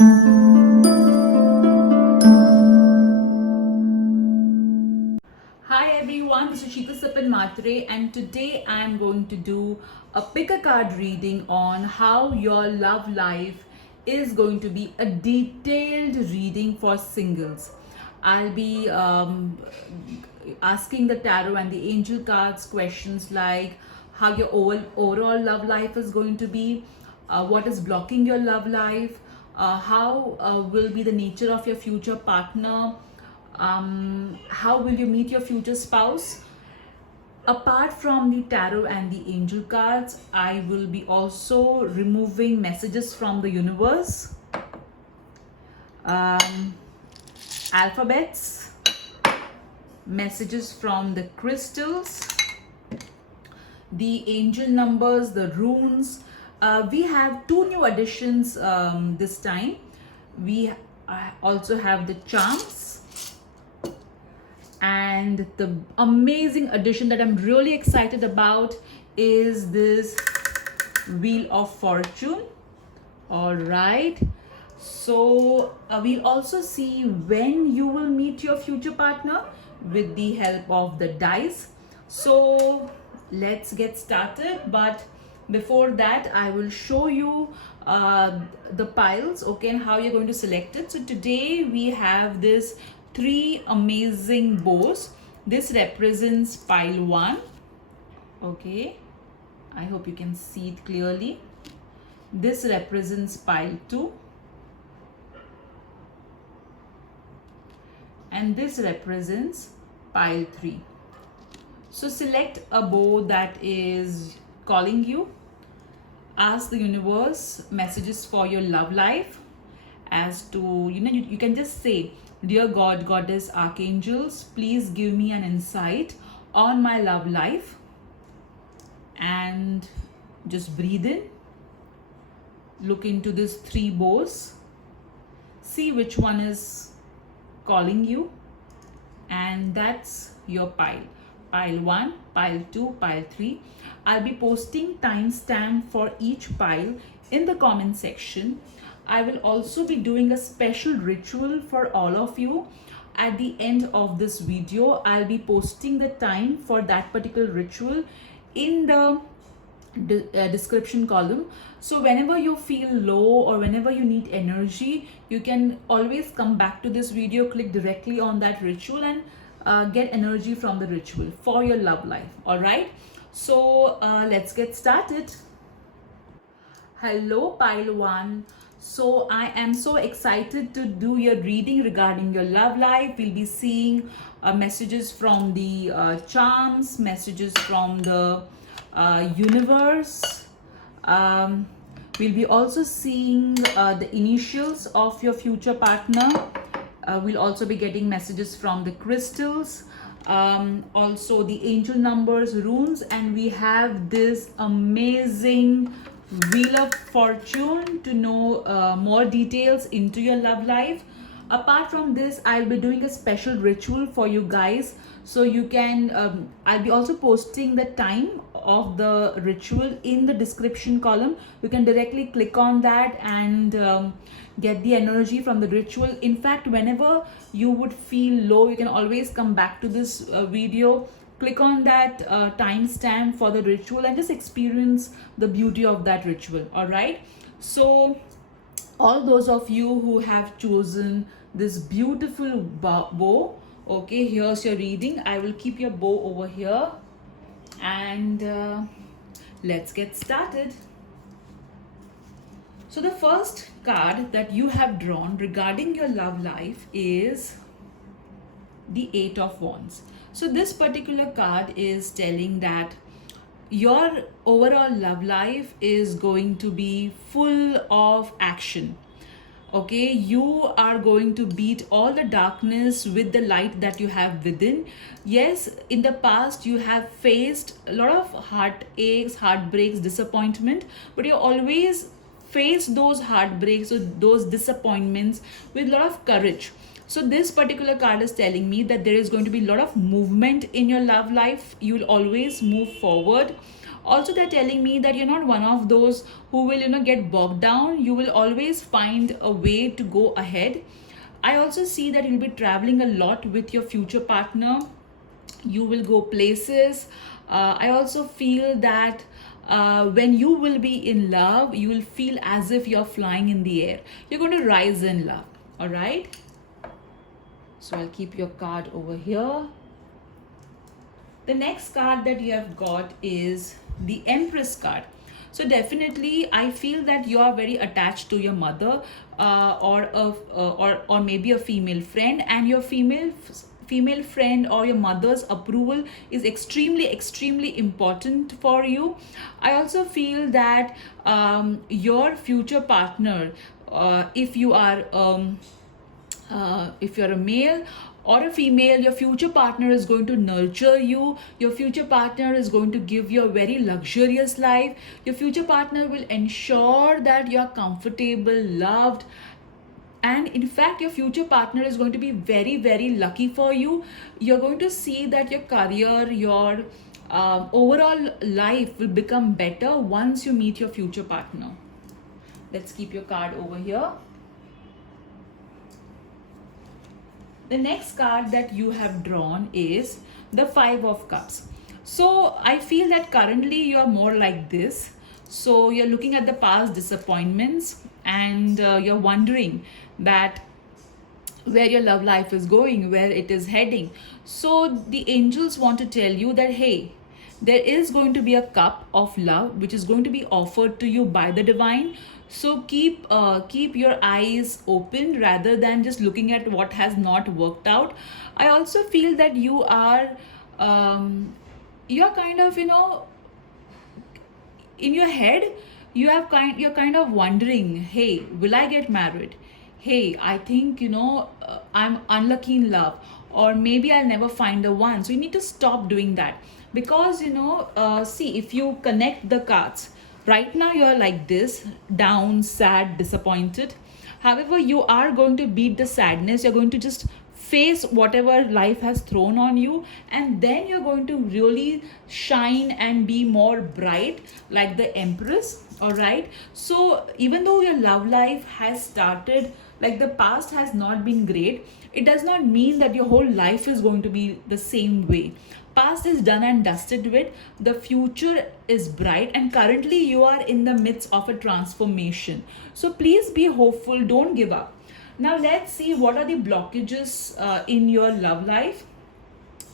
Hi everyone, this is Sheetal Sipan Matre, and today I am going to do a pick a card reading on how your love life is going to be a detailed reading for singles. I'll be asking the tarot and the angel cards questions like how your overall love life is going to be, what is blocking your love life, how will be the nature of your future partner, how will you meet your future spouse. Apart from the tarot and the angel cards, I will be also removing messages from the universe, um, alphabets, messages from the crystals, the angel numbers, the runes. We have two new additions this time. We also have the charms, and the amazing addition that I'm really excited about is this Wheel of Fortune. All right, so we'll also see when you will meet your future partner with the help of the dice. So let's get started, but before that I will show you the piles, okay, and how you're going to select it. So today we have this three amazing bows. This represents pile 1, okay, I hope you can see it clearly. This represents pile 2, and this represents pile 3. So select a bow that is calling you. Ask the universe messages for your love life, as to, you can just say, dear God, Goddess, Archangels, please give me an insight on my love life. And just breathe in, look into these three bows, see which one is calling you, and that's your pile. Pile 1, pile 2, pile 3. I'll be posting timestamp for each pile in the comment section. I will also be doing a special ritual for all of you. At the end of this video, I'll be posting the time for that particular ritual in the description column. So whenever you feel low or whenever you need energy, you can always come back to this video, click directly on that ritual, and get energy from the ritual for your love life. All right, so let's get started. Hello pile 1. So I am so excited to do your reading regarding your love life. We'll be seeing messages from the charms, messages from the universe. We'll be also seeing the initials of your future partner. We'll also be getting messages from the crystals, also the angel numbers, runes, and we have this amazing Wheel of Fortune to know more details into your love life. Apart from this, I'll be doing a special ritual for you guys, so you can I'll be also posting the time of the ritual in the description column. You can directly click on that and get the energy from the ritual. In fact, whenever you would feel low, you can always come back to this video, click on that timestamp for the ritual, and just experience the beauty of that ritual. All right, so all those of you who have chosen this beautiful bow, okay, here's your reading. I will keep your bow over here, and let's get started. So the first card that you have drawn regarding your love life is the 8 of Wands. So this particular card is telling that your overall love life is going to be full of action. Okay, you are going to beat all the darkness with the light that you have within. Yes, in the past you have faced a lot of heartaches, heartbreaks, disappointment, but you always face those heartbreaks or those disappointments with a lot of courage. So this particular card is telling me that there is going to be a lot of movement in your love life. You will always move forward. Also, they're telling me that you're not one of those who will, get bogged down. You will always find a way to go ahead. I also see that you'll be traveling a lot with your future partner. You will go places. I also feel that when you will be in love, you will feel as if you're flying in the air. You're going to rise in love. All right. So I'll keep your card over here. The next card that you have got is the Empress card. So definitely, I feel that you are very attached to your mother, or maybe a female friend, and your female friend or your mother's approval is extremely important for you. I also feel that your future partner, if you are if you're a male or a female, your future partner is going to nurture you. Your future partner is going to give you a very luxurious life. Your future partner will ensure that you're comfortable, loved, and in fact your future partner is going to be very lucky for you. You're going to see that your career, your overall life will become better once you meet your future partner. Let's keep your card over here. The next card that you have drawn is the Five of Cups. So I feel that currently you are more like this. So you're looking at the past disappointments, and you're wondering that where your love life is going, where it is heading. So the angels want to tell you that, hey, there is going to be a cup of love which is going to be offered to you by the divine. So keep your eyes open rather than just looking at what has not worked out. I also feel that you are you're kind of, in your head, you're kind of wondering, hey, will I get married? Hey, I think, I'm unlucky in love, or maybe I'll never find the one. So you need to stop doing that, because see, if you connect the cards right now, you're like this: down, sad, disappointed. However, you are going to beat the sadness. You're going to just face whatever life has thrown on you, and then you're going to really shine and be more bright like the Empress. All right. So even though your love life has started, like the past has not been great, it does not mean that your whole life is going to be the same way. Past is done and dusted with. The future is bright, and currently you are in the midst of a transformation. So please be hopeful, don't give up. Now let's see what are the blockages in your love life.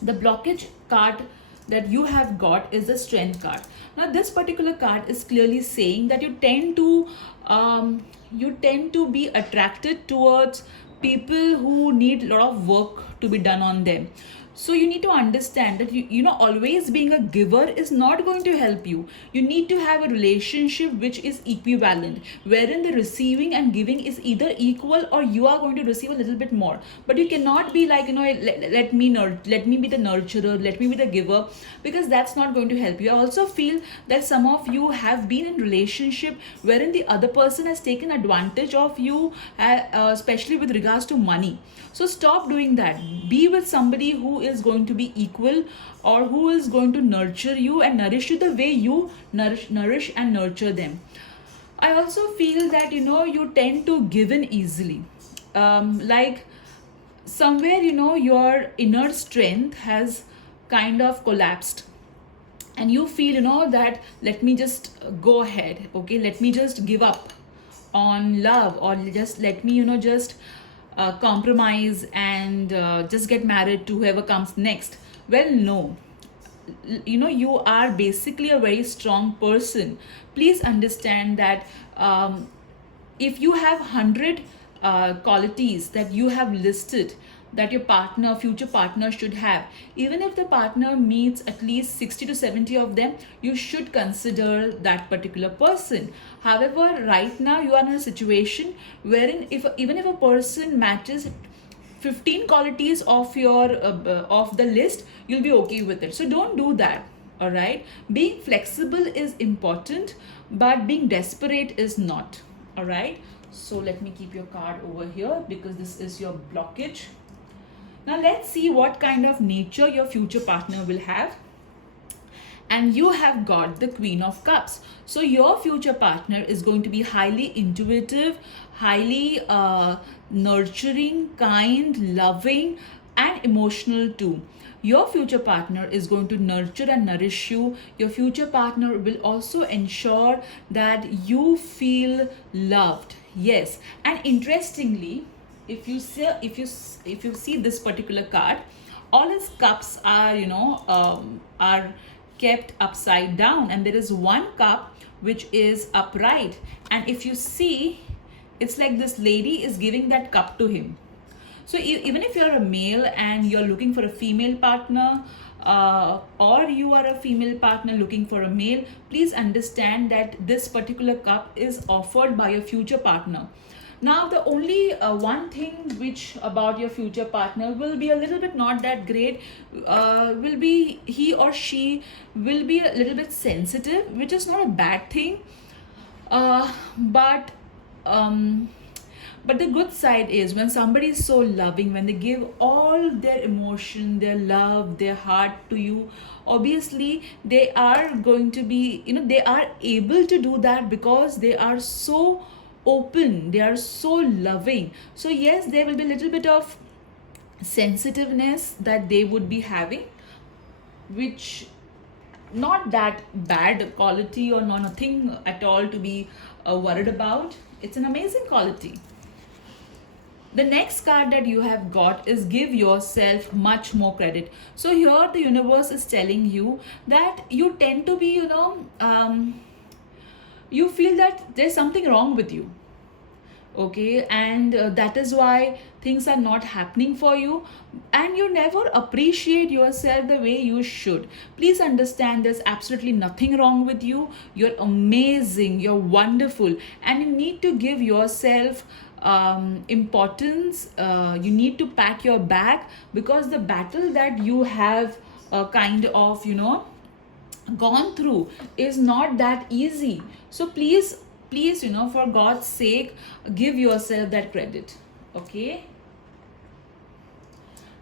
The blockage card that you have got is the Strength card. Now this particular card is clearly saying that you tend to be attracted towards people who need a lot of work to be done on them. So you need to understand that always being a giver is not going to help you. You need to have a relationship which is equivalent, wherein the receiving and giving is either equal, or you are going to receive a little bit more. But you cannot be like, let me be the nurturer, let me be the giver, because that's not going to help you. I also feel that some of you have been in relationship wherein the other person has taken advantage of you, especially with regards to money. So stop doing that. Be with somebody who is going to be equal, or who is going to nurture you and nourish you the way you nourish and nurture them. I also feel that you tend to give in easily. Like somewhere your inner strength has kind of collapsed, and you feel that let me just go ahead, okay, let me just give up on love, or just let me just compromise and just get married to whoever comes next. Well, no. You are basically a very strong person. Please understand that if you have 100 qualities that you have listed that your future partner should have, even if the partner meets at least 60 to 70 of them, you should consider that particular person. However, right now you are in a situation wherein even if a person matches 15 qualities of your of the list, you'll be okay with it. So don't do that. All right. Being flexible is important, but being desperate is not. All right. So let me keep your card over here, because this is your blockage. Now let's see what kind of nature your future partner will have. and you have got the Queen of Cups. So your future partner is going to be highly intuitive, highly nurturing, kind, loving, and emotional too. Your future partner is going to nurture and nourish you. Your future partner will also ensure that you feel loved. Yes, and interestingly, if you see this particular card, all his cups are are kept upside down, and there is one cup which is upright. And if you see, it's like this lady is giving that cup to him. So even if you're a male and you're looking for a female partner, or you are a female partner looking for a male, please understand that this particular cup is offered by your future partner. Now, the only one thing which about your future partner will be a little bit not that great, will be he or she will be a little bit sensitive, which is not a bad thing. Uh, but um, but the good side is when somebody is so loving, when they give all their emotion, their love, their heart to you, obviously they are going to be, they are able to do that because they are so open, they are so loving. So yes, there will be a little bit of sensitiveness that they would be having, which not that bad quality or nothing at all to be worried about. It's an amazing quality. The next card that you have got is give yourself much more credit. So here the universe is telling you that you tend to be, you feel that there's something wrong with you. Okay, and that is why things are not happening for you, and you never appreciate yourself the way you should. Please understand there's absolutely nothing wrong with you. You're amazing, you're wonderful, and you need to give yourself importance. You need to pat your back, because the battle that you have kind of gone through is not that easy. So please, for God's sake, give yourself that credit. Okay,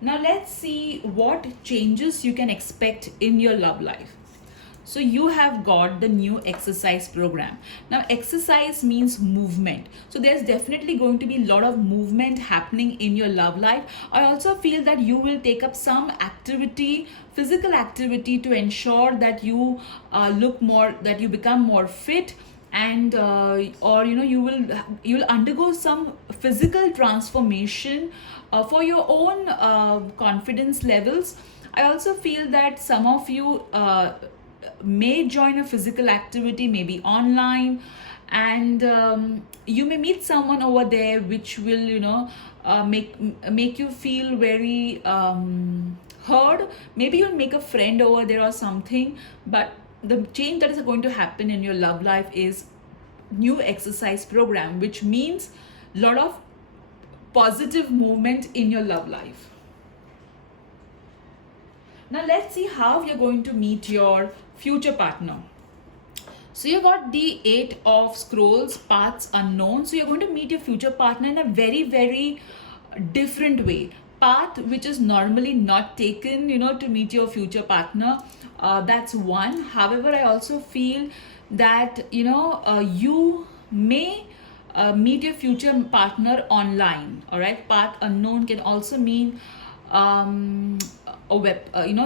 now let's see what changes you can expect in your love life. So you have got the new exercise program. Now exercise means movement. So there's definitely going to be a lot of movement happening in your love life. I also feel that you will take up some activity, physical activity, to ensure that you that you become more fit, and or you'll undergo some physical transformation for your own confidence levels. I also feel that some of you may join a physical activity, maybe online, and you may meet someone over there which will make you feel very heard. Maybe you'll make a friend over there or something. But the change that is going to happen in your love life is new exercise program, which means a lot of positive movement in your love life. Now let's see how you're going to meet your future partner. So you got the 8 of Scrolls, paths unknown. So you're going to meet your future partner in a very, very different way. Path which is normally not taken, to meet your future partner. That's one. However, I also feel that, you may meet your future partner online. All right. Path unknown can also mean a web,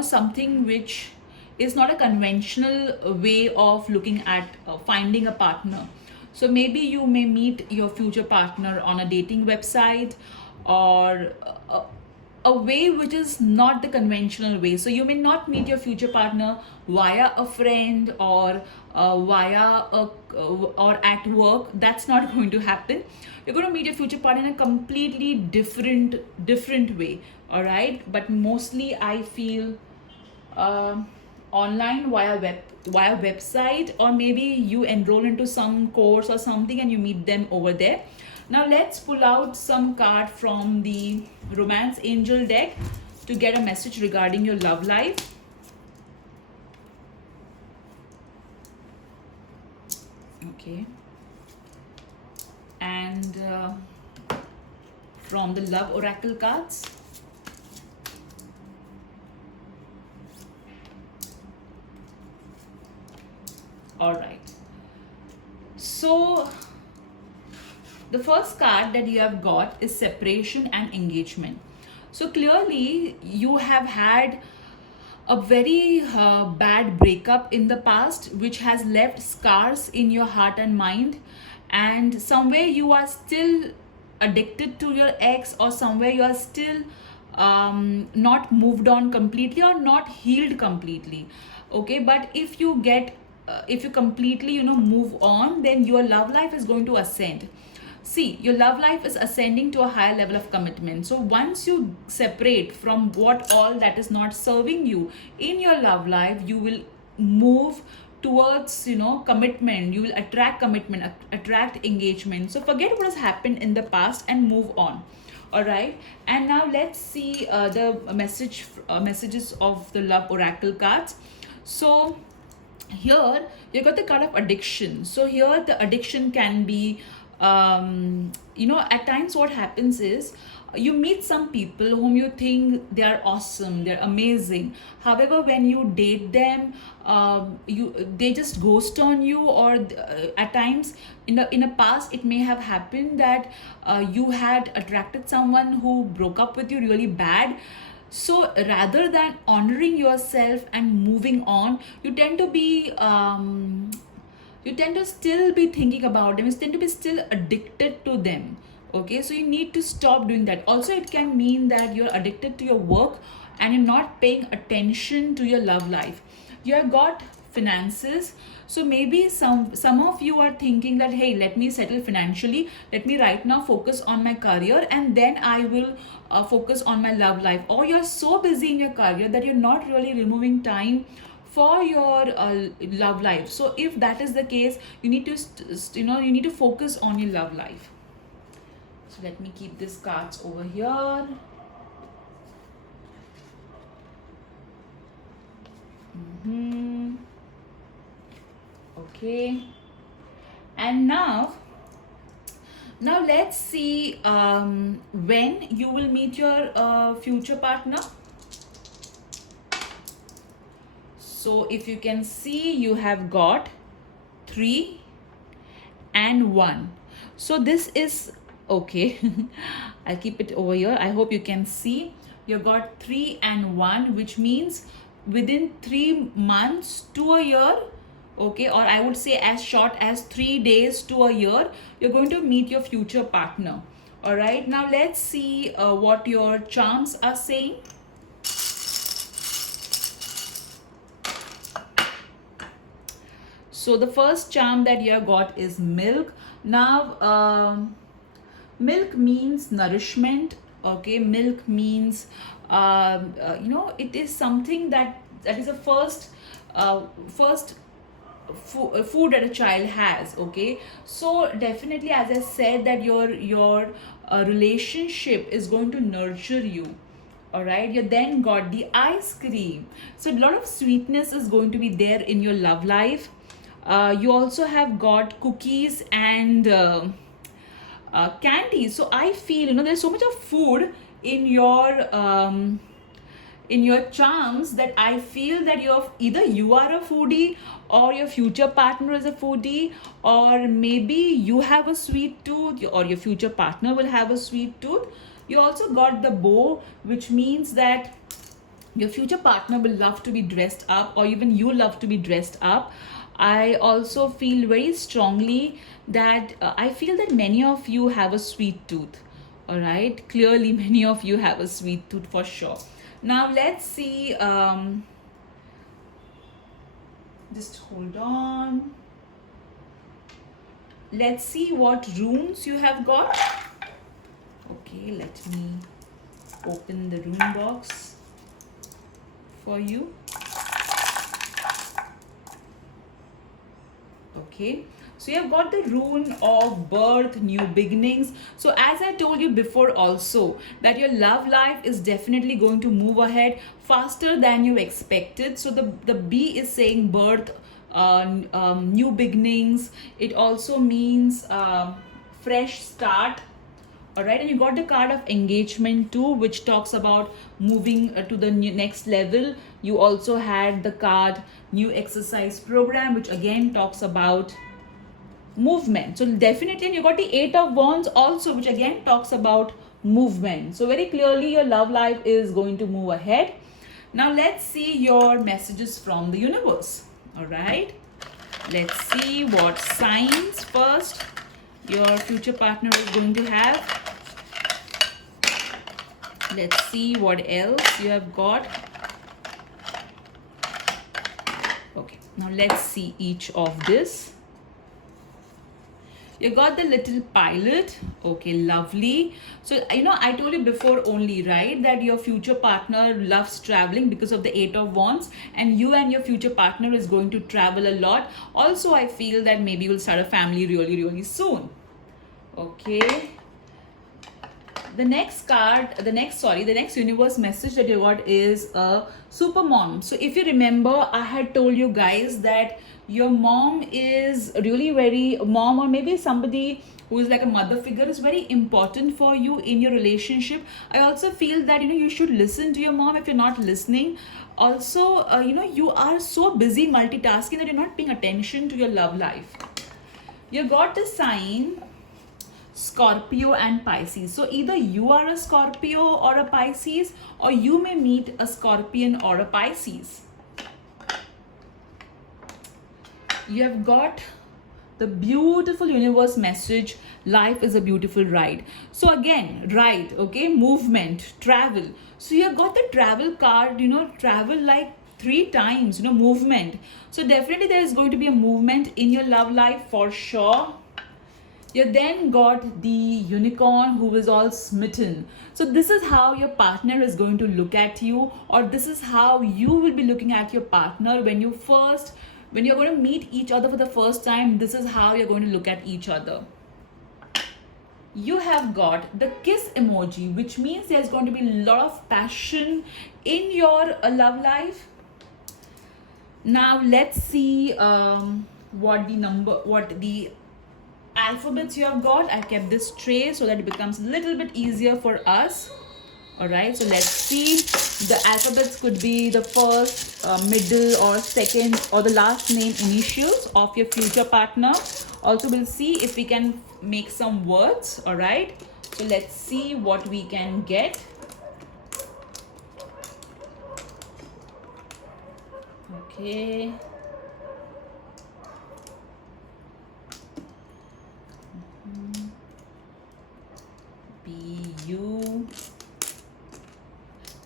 something which is not a conventional way of looking at finding a partner. So maybe you may meet your future partner on a dating website, or a way which is not the conventional way. So you may not meet your future partner via a friend, or or at work. That's not going to happen. You're going to meet your future partner in a completely different way. All right, but mostly I feel online, via website, or maybe you enroll into some course or something and you meet them over there. Now let's pull out some card from the Romance Angel deck to get a message regarding your love life. Okay, and from the Love Oracle cards. All right. So the first card that you have got is separation and engagement. So clearly you have had a very bad breakup in the past, which has left scars in your heart and mind, and somewhere you are still addicted to your ex, or somewhere you are still not moved on completely or not healed completely. Okay, but if you completely move on, then your love life is going to ascend. See, your love life is ascending to a higher level of commitment. So once you separate from what all that is not serving you in your love life, you will move towards commitment. You will attract commitment, attract engagement. So forget what has happened in the past and move on. All right, and now let's see the messages of the love oracle cards. So here you got the card of addiction. So here the addiction can be at times what happens is you meet some people whom you think they are awesome, they're amazing. However, when you date them, they just ghost on you, or at times in a past it may have happened that you had attracted someone who broke up with you really bad. So rather than honoring yourself and moving on, you tend to still be thinking about them, you tend to be still addicted to them. Okay, so you need to stop doing that. Also, it can mean that you're addicted to your work and you're not paying attention to your love life. You have got finances. So maybe some of you are thinking that, hey, let me settle financially, let me right now focus on my career, and then I will focus on my love life. Or you're so busy in your career that you're not really removing time for your love life. So if that is the case, you need to you need to focus on your love life. So let me keep these cards over here. Okay, and now let's see when you will meet your future partner. So if you can see, you have got 3 and 1. So this is okay. I'll keep it over here. I hope you can see. You got 3 and 1, which means within 3 months to a year, okay, or I would say as short as 3 days to a year, you're going to meet your future partner. All right, now let's see what your charms are saying. So the first charm that you have got is milk. Now milk means nourishment. Okay, milk means it is something that is the first food that a child has. Okay, so definitely, as I said, that your relationship is going to nurture you. All right, you then got the ice cream. So a lot of sweetness is going to be there in your love life. You also have got cookies and candy. So I feel there's so much of food in your charms that I feel that either you are a foodie, or your future partner is a foodie, or maybe you have a sweet tooth, or your future partner will have a sweet tooth. You also got the bow, which means that your future partner will love to be dressed up, or even you love to be dressed up. I also feel very strongly that I feel that many of you have a sweet tooth. All right, clearly many of you have a sweet tooth for sure. Now let's see. Just hold on. Let's see what runes you have got. Okay, let me open the rune box for you. Okay, so you have got the rune of birth, new beginnings. So as I told you before also, that your love life is definitely going to move ahead faster than you expected. So the B is saying birth, new beginnings. It also means fresh start. All right, and you got the card of engagement too, which talks about moving to the next level. You also had the card new exercise program, which again talks about movement. So definitely, and you got the Eight of Wands also, which again talks about movement. So very clearly your love life is going to move ahead. Now let's see your messages from the universe. All right, let's see what signs first your future partner is going to have. Let's see what else you have got. Okay, now let's see each of this. You got the little pilot. Okay, lovely. So I told you before only, right, that your future partner loves traveling because of the Eight of Wands, and you and your future partner is going to travel a lot. Also, I feel that maybe you'll start a family really soon. Okay, the next universe message that you got is a super mom. So if you remember, I had told you guys that your mom is really very mom, or maybe somebody who is like a mother figure, is very important for you in your relationship. I also feel that you should listen to your mom if you're not listening. Also, you are so busy multitasking that you're not paying attention to your love life. You got the sign Scorpio and Pisces. So either you are a Scorpio or a Pisces, or you may meet a Scorpion or a Pisces. You have got the beautiful universe message, life is a beautiful ride. So again, ride, okay, movement, travel. So you have got the travel card, travel like 3 times, movement. So definitely there is going to be a movement in your love life for sure. You then got the unicorn who is all smitten. So this is how your partner is going to look at you, or this is how you will be looking at your partner when you're going to meet each other for the first time. This is how you're going to look at each other. You have got the kiss emoji, which means there's going to be a lot of passion in your love life. Now let's see what the alphabets you have got. I kept this tray so that it becomes a little bit easier for us. All right, so let's see. The alphabets could be the first, middle, or second, or the last name initials of your future partner. Also, we'll see if we can make some words. All right, so let's see what we can get. Okay. B-U.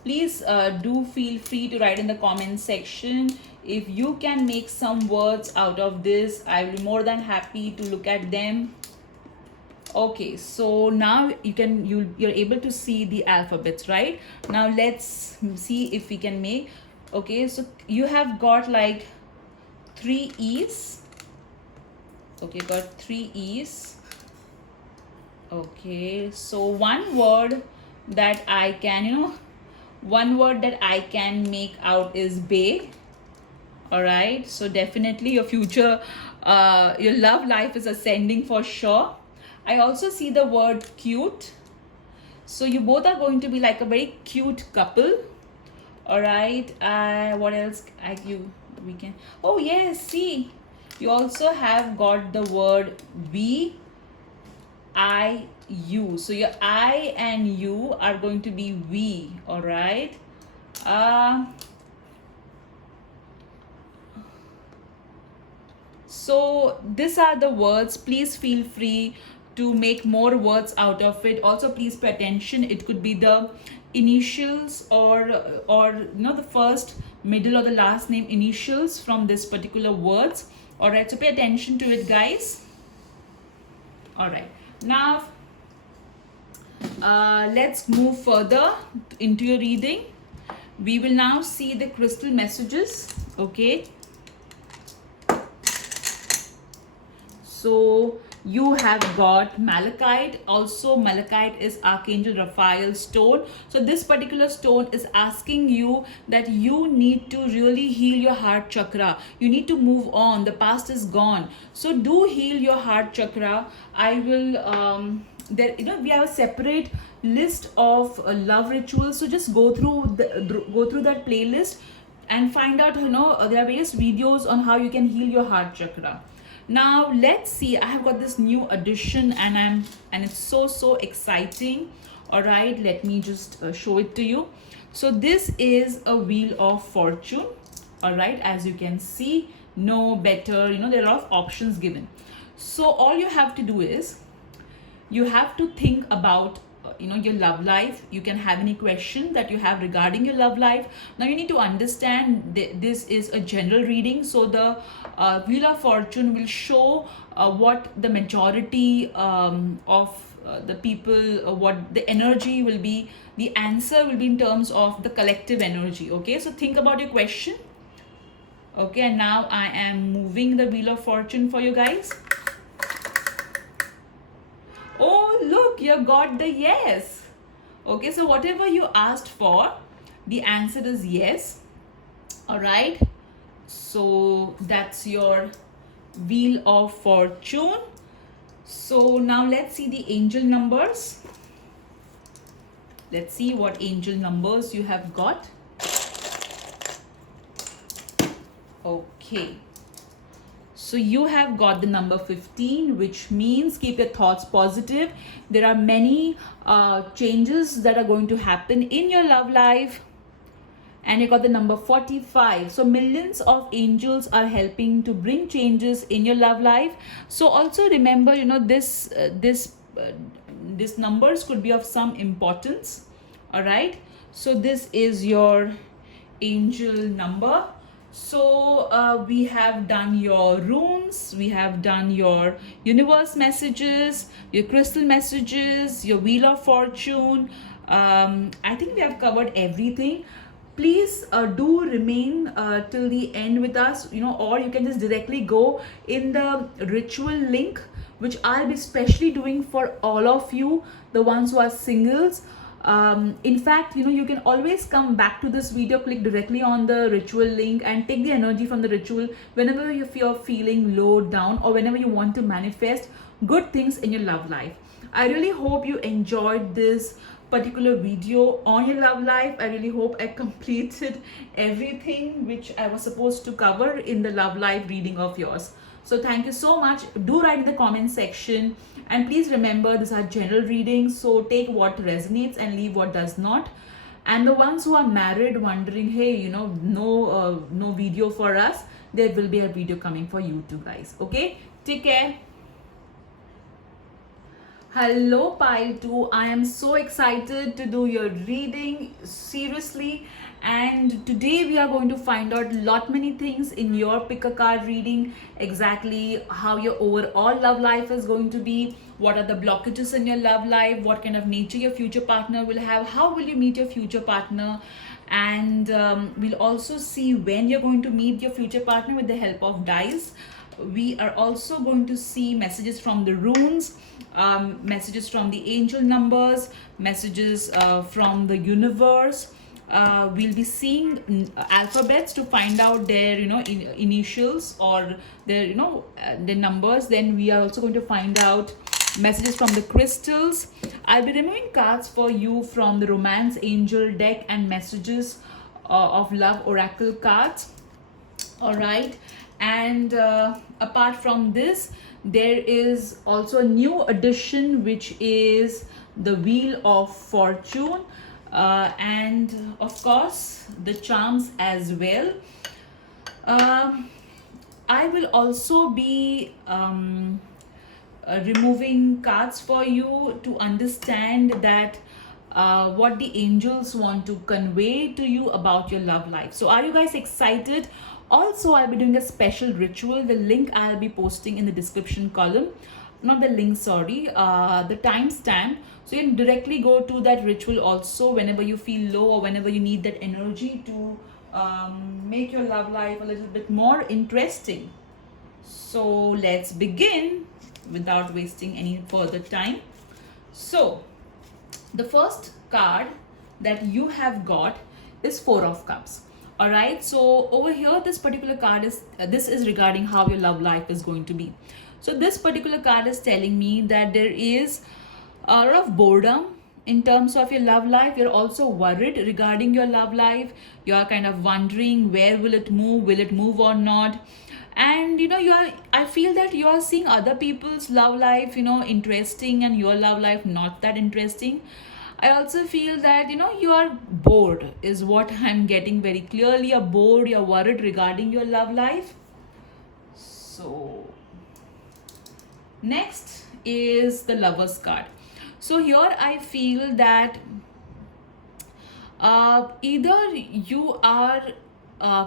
Please do feel free to write in the comment section if you can make some words out of this. I will be more than happy to look at them. Okay, so now you're able to see the alphabets, right? Now let's see if we can make. Okay, so you have got like 3 E's. Okay, got 3 E's. Okay, so one word that I can make out is bae. All right, so definitely your future, your love life is ascending for sure. I also see the word cute. So you both are going to be like a very cute couple. All right, what else we can, oh yes, see, you also have got the word V-I-U. So your I and you are going to be we. All right. So these are the words. Please feel free to make more words out of it. Also, please pay attention. It could be the initials or the first, middle, or the last name initials from this particular words. All right. So pay attention to it, guys. All right. Now, let's move further into your reading. We will now see the crystal messages. Okay. So you have got malachite. Also, malachite is Archangel Raphael's stone. So this particular stone is asking you that you need to really heal your heart chakra. You need to move on. The past is gone. So do heal your heart chakra. I will there, we have a separate list of love rituals. So just go through that playlist and find out, there are various videos on how you can heal your heart chakra. Now let's see, I have got this new addition, and it's so exciting. All right, let me just show it to you. So this is a Wheel of Fortune. All right, as you can see, no, better, there are a lot of options given. So all you have to do is, you have to think about your love life. You can have any question that you have regarding your love life. Now you need to understand this is a general reading, so the Wheel of Fortune will show what the majority of the people, what the energy will be. The answer will be in terms of the collective energy. Okay, so think about your question. Okay, and now I am moving the Wheel of Fortune for you guys. Oh, look, you got the yes. Okay, so whatever you asked for, the answer is yes. All right, so that's your Wheel of Fortune. So now let's see the angel numbers. Let's see what angel numbers you have got. Okay, so you have got the number 15, which means keep your thoughts positive. There are many changes that are going to happen in your love life. And you got the number 45. So millions of angels are helping to bring changes in your love life. So also remember, this numbers could be of some importance. All right, so this is your angel number. So we have done your runes, we have done your universe messages, your crystal messages, your Wheel of Fortune. I think we have covered everything. Please do remain till the end with us, or you can just directly go in the ritual link, which I'll be specially doing for all of you, the ones who are singles. In fact, you can always come back to this video, click directly on the ritual link and take the energy from the ritual whenever you're feeling low down, or whenever you want to manifest good things in your love life. I really hope you enjoyed this particular video on your love life. I really hope I completed everything which I was supposed to cover in the love life reading of yours. So thank you so much. Do write in the comment section, and please remember, these are general readings, so take what resonates and leave what does not. And the ones who are married wondering, hey, no video for us, there will be a video coming for you too, guys. Okay, take care. Hello pile 2, I am so excited to do your reading, seriously. And today we are going to find out many things in your pick a card reading, exactly how your overall love life is going to be, what are the blockages in your love life, what kind of nature your future partner will have, how will you meet your future partner, and we'll also see when you're going to meet your future partner with the help of dice. We are also going to see messages from the runes, messages from the angel numbers, messages from the universe. We'll be seeing alphabets to find out their initials or their their numbers. Then we are also going to find out messages from the crystals. I'll be removing cards for you from the romance angel deck and messages of love oracle cards. All right, and apart from this, there is also a new addition, which is the Wheel of Fortune, and of course the charms as well. I will also be removing cards for you to understand that what the angels want to convey to you about your love life. So are you guys excited? Also, I'll be doing a special ritual. The link I'll be posting in the description column. Not the link, sorry, the timestamp. So you can directly go to that ritual also whenever you feel low or whenever you need that energy to make your love life a little bit more interesting. So let's begin without wasting any further time. So the first card that you have got is Four of Cups. All right, so over here, this particular card is this is regarding how your love life is going to be. So this particular card is telling me that there is A lot of boredom in terms of your love life. You're also worried regarding your love life. You're kind of wondering, where will it move or not? And I feel that you are seeing other people's love life interesting, and your love life not that interesting. I also feel that you are bored, is what I'm getting very clearly. You're bored, you're worried regarding your love life. So next is the Lovers card. So here I feel that either you are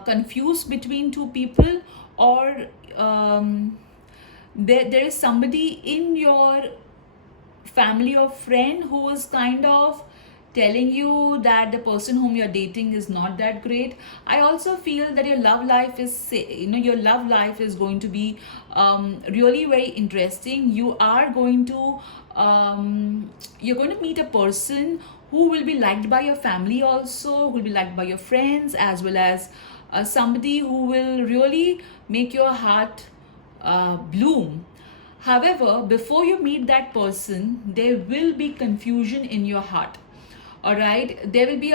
confused between two people, or there is somebody in your family or friend who is kind of telling you that the person whom you're dating is not that great. I also feel that your love life is your love life is going to be really very interesting. You're going to meet a person who will be liked by your family, also who will be liked by your friends, as well as somebody who will really make your heart bloom. However, before you meet that person, there will be confusion in your heart. All right, there will be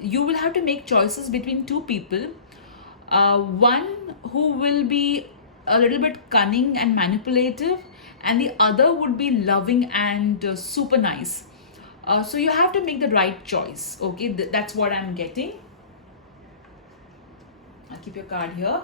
you will have to make choices between two people. One who will be a little bit cunning and manipulative, and the other would be loving and super nice. So you have to make the right choice. Okay, that's what I'm getting. I'll keep your card here.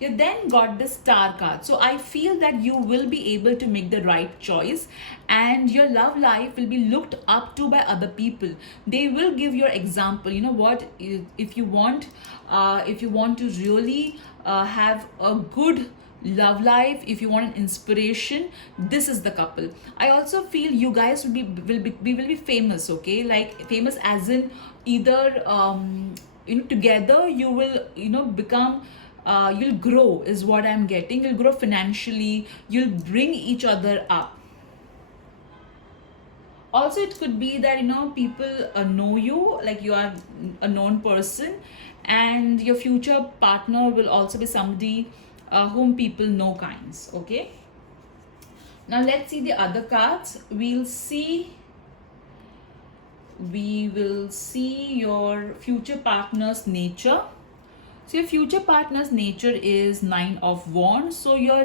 You then got the Star card. So I feel that you will be able to make the right choice, and your love life will be looked up to by other people. They will give your example. You know what? If you want to really have a good love life, if you want an inspiration, this is the couple. I also feel you guys will be famous. Okay, like famous as in either together you will become you'll grow, is what I'm getting. You'll grow financially, you'll bring each other up. Also, it could be that people know you, like you are a known person, and your future partner will also be somebody whom people know, kinds. Okay, now let's see the other cards. We will see your future partner's nature. So your future partner's nature is 9 of Wands. So your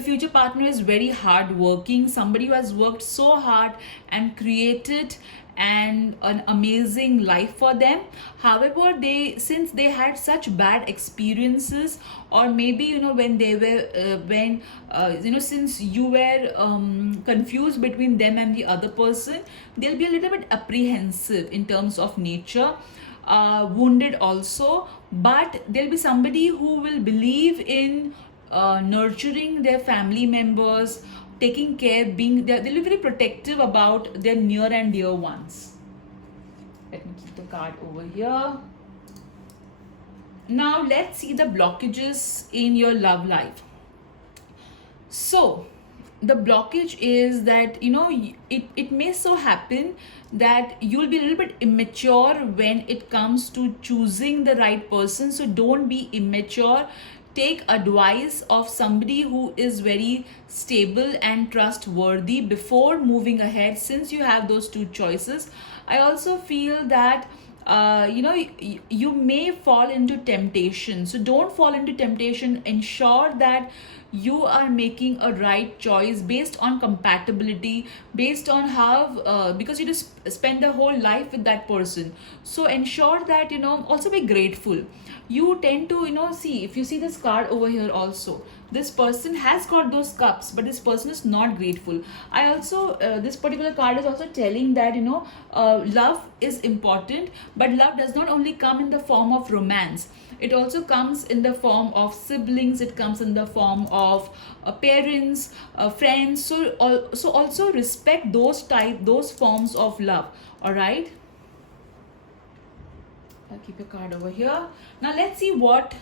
future partner is very hardworking, somebody who has worked so hard and created an amazing life for them. However, since they had such bad experiences, or maybe when they were since you were confused between them and the other person, they'll be a little bit apprehensive in terms of nature, wounded also. But there'll be somebody who will believe in nurturing their family members, taking care, they'll be very protective about their near and dear ones. Let me keep the card over here. Now let's see the blockages in your love life. So the blockage is that it may so happen that you'll be a little bit immature when it comes to choosing the right person. So don't be immature. Take advice of somebody who is very stable and trustworthy before moving ahead, since you have those two choices. I also feel that you may fall into temptation. So don't fall into temptation. Ensure that you are making a right choice based on compatibility, based on how because you just spend the whole life with that person. So ensure that also be grateful. You tend to see, if you see this card over here also, this person has got those cups, but this person is not grateful. I also this particular card is also telling that love is important, but love does not only come in the form of romance. It also comes in the form of siblings, it comes in the form of parents, friends. So also respect those forms of love. All right, I'll keep your card over here. Now let's see what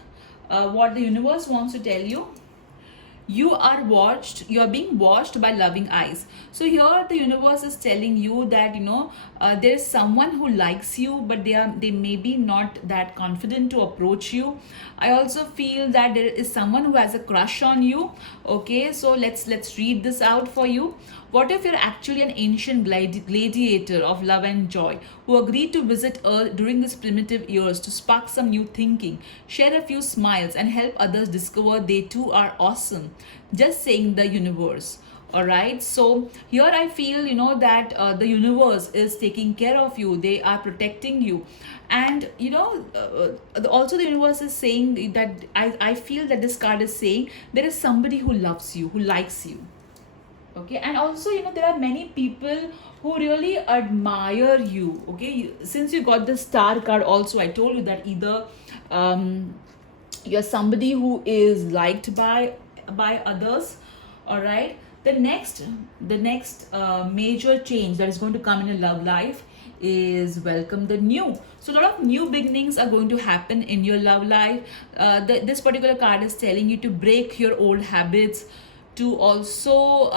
the universe wants to tell you. You are being watched by loving eyes. So here the universe is telling you that there is someone who likes you, but they may be not that confident to approach you. I also feel that there is someone who has a crush on you. Okay, so let's read this out for you. What if you're actually an ancient gladiator of love and joy who agreed to visit Earth during these primitive years to spark some new thinking, share a few smiles, and help others discover they too are awesome? Just saying, the universe. All right, so here I feel, that the universe is taking care of you, they are protecting you. And also the universe is saying that I feel that this card is saying there is somebody who loves you, who likes you. Okay, and also there are many people who really admire you. Okay, since you got the star card also, I told you that either you're somebody who is liked by others. All right, the next major change that is going to come in your love life is welcome the new. So a lot of new beginnings are going to happen in your love life. This particular card is telling you to break your old habits, to also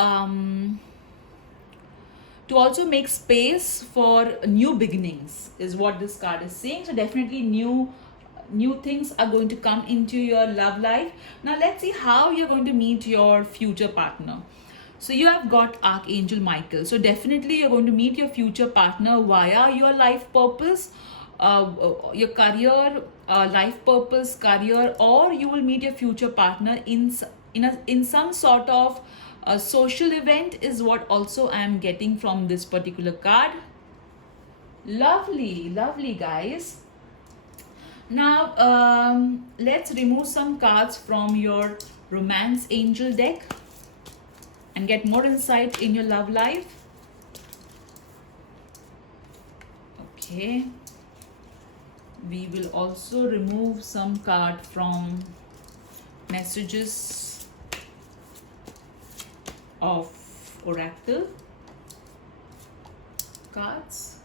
make space for new beginnings, is what this card is saying. So definitely new things are going to come into your love life. Now let's see how you're going to meet your future partner. So you have got Archangel Michael. So definitely you're going to meet your future partner via your life purpose, your career, life purpose, career, or you will meet your future partner in some sort of a social event, is what also I am getting from this particular card. Lovely, lovely, guys. Now let's remove some cards from your romance angel deck and get more insight in your love life. Okay, we will also remove some card from messages of oracle cards.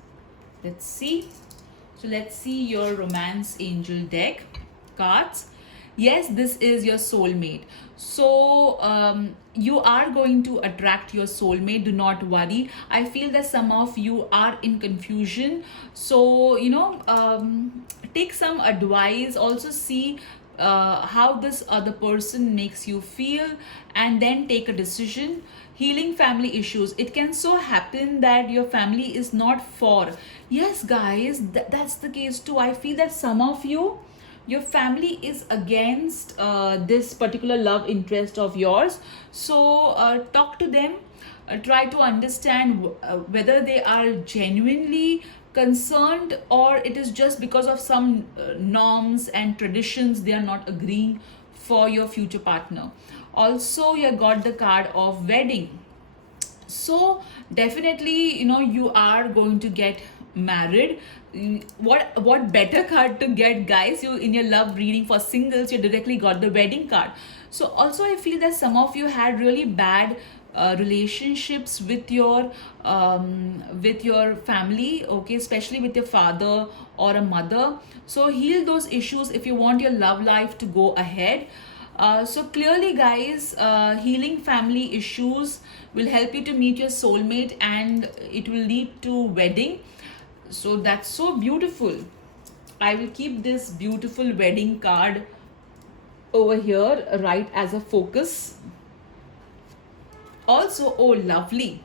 Let's see. So let's see your romance angel deck cards. Yes, this is your soulmate. So you are going to attract your soulmate. Do not worry. I feel that some of you are in confusion. So, take some advice. Also see how this other person makes you feel, and then take a decision. Healing family issues. It can so happen that your family is not for. Yes, guys, that's the case too. I feel that some of you, your family is against this particular love interest of yours. So talk to them. Try to understand whether they are genuinely concerned, or it is just because of some norms and traditions they are not agreeing for your future partner. Also, you got the card of wedding. So definitely you are going to get married. What better card to get, guys? You, in your love reading for singles, you directly got the wedding card. So also I feel that some of you had really bad relationships with your family. Okay, especially with your father or a mother. So heal those issues if you want your love life to go ahead. So clearly, guys, healing family issues will help you to meet your soulmate, and it will lead to wedding. So that's so beautiful. I will keep this beautiful wedding card over here right as a focus. Also, oh lovely.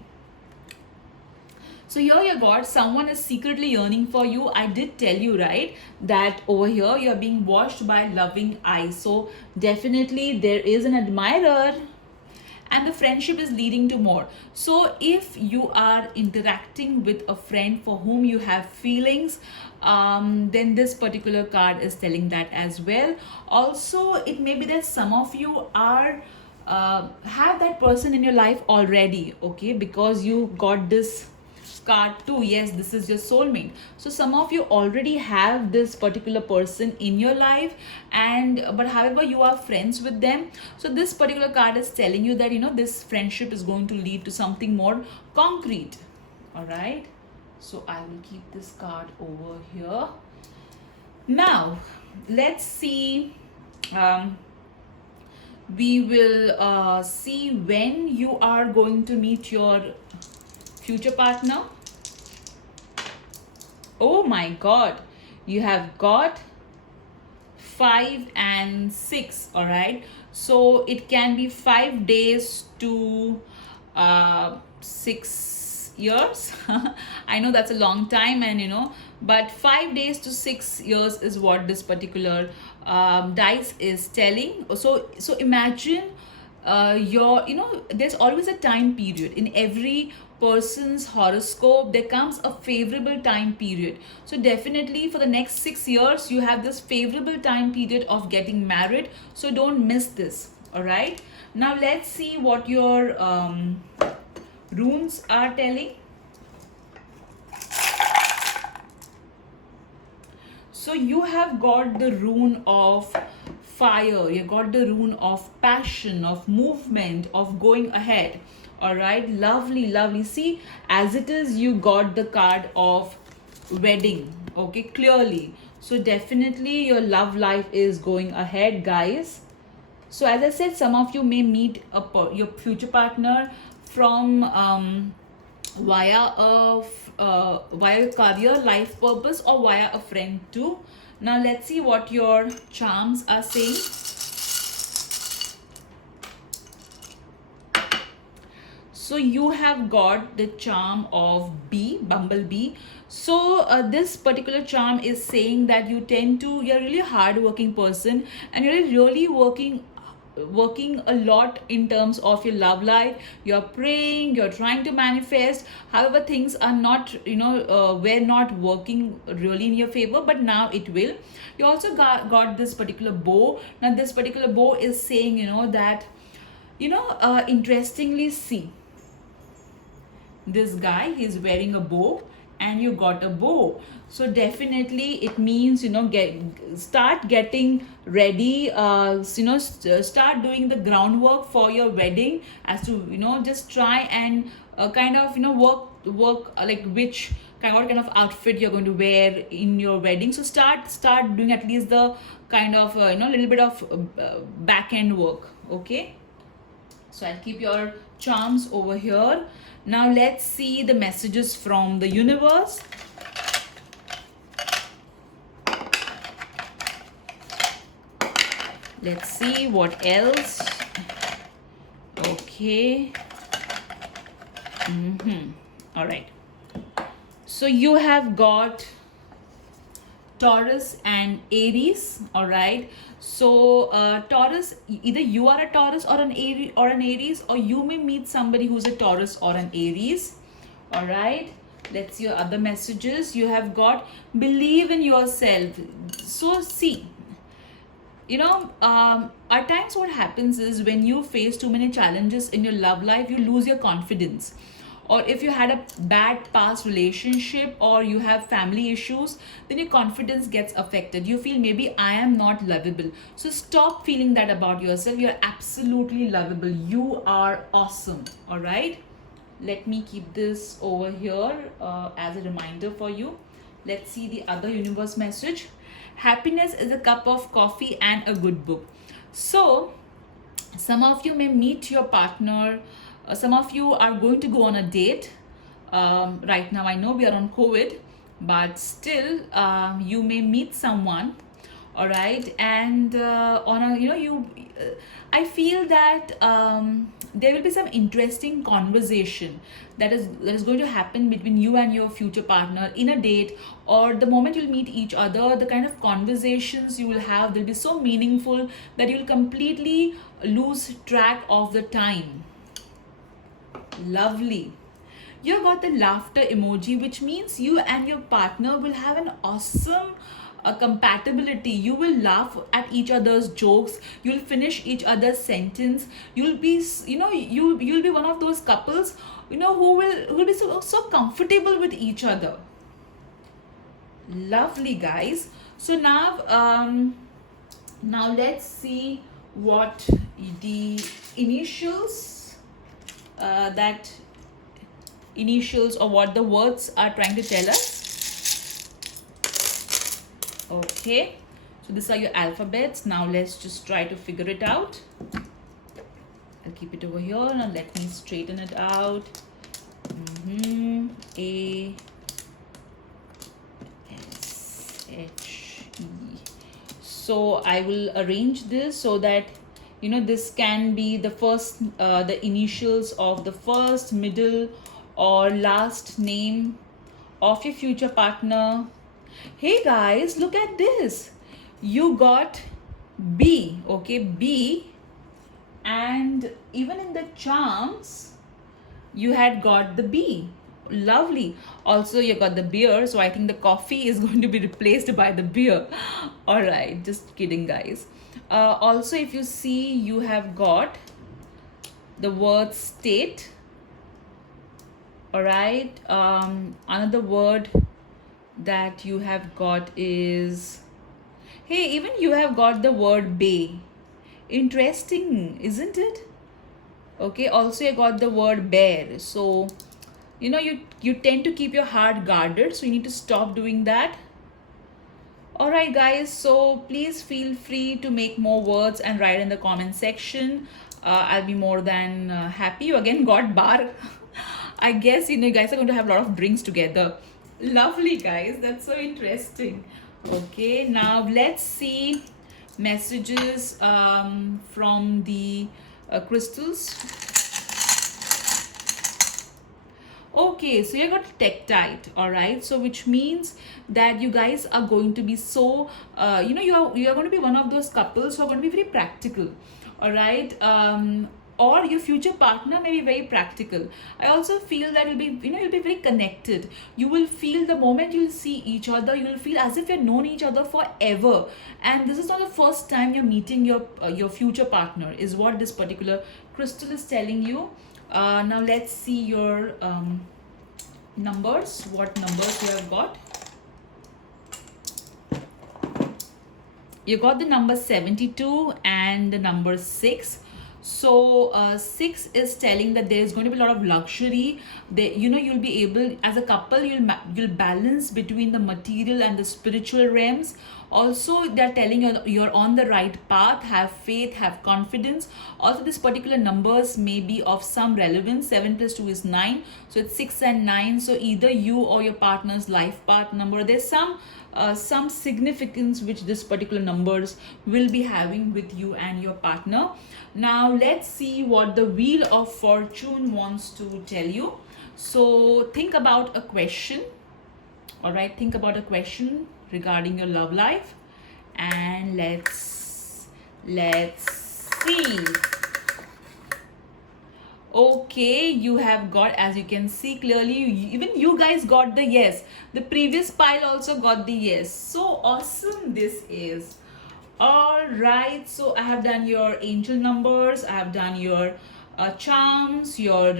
So here you got someone is secretly yearning for you. I did tell you, right, that over here you're being watched by loving eyes. So definitely there is an admirer, and the friendship is leading to more. So if you are interacting with a friend for whom you have feelings, then this particular card is telling that as well. Also, it may be that some of you are have that person in your life already, okay, because you got this card too. Yes, this is your soulmate. So some of you already have this particular person in your life, and but however you are friends with them. So this particular card is telling you that this friendship is going to lead to something more concrete. All right, so I will keep this card over here. Now let's see. We will see when you are going to meet your future partner. Oh my god, you have got 5 and 6. All right, so it can be 5 days to 6 years. I know that's a long time, and but 5 days to 6 years is what this particular dice is telling. So imagine there's always a time period in every person's horoscope. There comes a favorable time period. So definitely for the next 6 years you have this favorable time period of getting married, so don't miss this. All right, now let's see what your runes are telling. So you have got the rune of fire, you got the rune of passion, of movement, of going ahead. All right, lovely, lovely. See, as it is, you got the card of wedding. Okay, clearly. So definitely your love life is going ahead, guys. So as I said, some of you may meet your future partner from via career, life purpose, or via a friend too. Now let's see what your charms are saying. So you have got the charm of bumblebee. So this particular charm is saying that you're really hardworking person, and you're really working a lot in terms of your love life. You're praying, you're trying to manifest. However, things are not, were not working really in your favor, but now it will. You also got this particular bow. Now this particular bow is saying, that interestingly, see, this guy, he's wearing a bow, and you got a bow. So definitely it means, start getting ready, start doing the groundwork for your wedding, as to just try and kind of work like what kind of outfit you're going to wear in your wedding. So start doing at least the kind of little bit of back end work. Okay, so I'll keep your charms over here. Now let's see the messages from the universe. Let's see what else. Okay. All right. So you have got Taurus and Aries. All right. So Taurus, either you are a Taurus or an Aries, or you may meet somebody who's a Taurus or an Aries. All right. Let's see your other messages. You have got believe in yourself. So see, at times what happens is, when you face too many challenges in your love life, you lose your confidence. Or if you had a bad past relationship, or you have family issues, then your confidence gets affected. You feel, maybe I am not lovable. So stop feeling that about yourself. You're absolutely lovable. You are awesome. All right. Let me keep this over here as a reminder for you. Let's see the other universe message. Happiness is a cup of coffee and a good book. So some of you may meet your partner. Some of you are going to go on a date. Right now, I know we are on COVID, but still, you may meet someone. All right, and I feel that there will be some interesting conversation that is going to happen between you and your future partner in a date, or the moment you'll meet each other. The kind of conversations you will have, they'll be so meaningful that you'll completely lose track of the time. Lovely. You got the laughter emoji, which means you and your partner will have an awesome compatibility. You will laugh at each other's jokes. You'll finish each other's sentence. You'll be, you'll be one of those couples, who will be so comfortable with each other. Lovely, guys. So now let's see what the initials or what the words are trying to tell us. Okay, so these are your alphabets. Now let's just try to figure it out. I'll keep it over here. Now let me straighten it out. A S H E. So I will arrange this so that You know, this can be the first, the initials of the first, middle, or last name of your future partner. Hey guys, look at this. You got B, okay, B, and even in the charms, you had got the B. Lovely. Also, you got the beer, so I think the coffee is going to be replaced by the beer. All right, just kidding, guys. Also, if you see, you have got the word state. All right. Another word that you have got is, hey, even you have got the word bay. Interesting, isn't it? Okay, also you got the word bear. So you know, you tend to keep your heart guarded, so you need to stop doing that. All right guys, so please feel free to make more words and write in the comment section. I'll be more than happy. You again got bar. I guess, you know, you guys are going to have a lot of drinks together. Lovely guys, that's so interesting. Okay, now let's see messages from the crystals. Okay, so you got tektite, all right, so which means that you guys are going to be so you know, you are going to be one of those couples who are going to be very practical, all right. Or your future partner may be very practical. I also feel that you'll be, you know, you'll be very connected. You will feel the moment you'll see each other, you will feel as if you've known each other forever, and this is not the first time you're meeting your future partner, is what this particular crystal is telling you. Now let's see your numbers, what numbers you have got. You got the number 72 and the number 6. So 6 is telling that there's going to be a lot of luxury. You know, you'll be able, as a couple, you'll balance between the material and the spiritual realms. Also, they're telling you you're on the right path. Have faith, have confidence. Also, this particular numbers may be of some relevance. 7 plus 2 is 9, so it's 6 and 9. So either you or your partner's life path number, there's some significance which this particular numbers will be having with you and your partner. Now let's see what the Wheel of Fortune wants to tell you. So think about a question. All right, think about a question regarding your love life, and let's see. Okay, you have got, as you can see clearly, even you guys got the yes. The previous pile also got the yes. So awesome this is. All right, so I have done your angel numbers, I have done your charms, your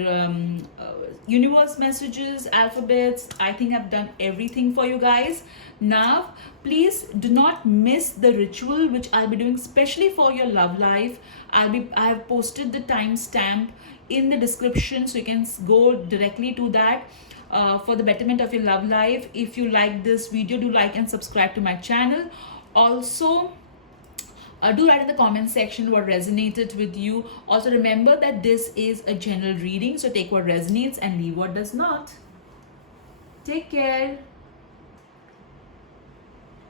universe messages, alphabets. I think I've done everything for you guys. Now please do not miss the ritual which I'll be doing especially for your love life. I have posted the timestamp in the description, so you can go directly to that for the betterment of your love life. If you like this video, do like and subscribe to my channel. Also, do write in the comment section what resonated with you. Also remember that this is a general reading, so take what resonates and leave what does not. Take care.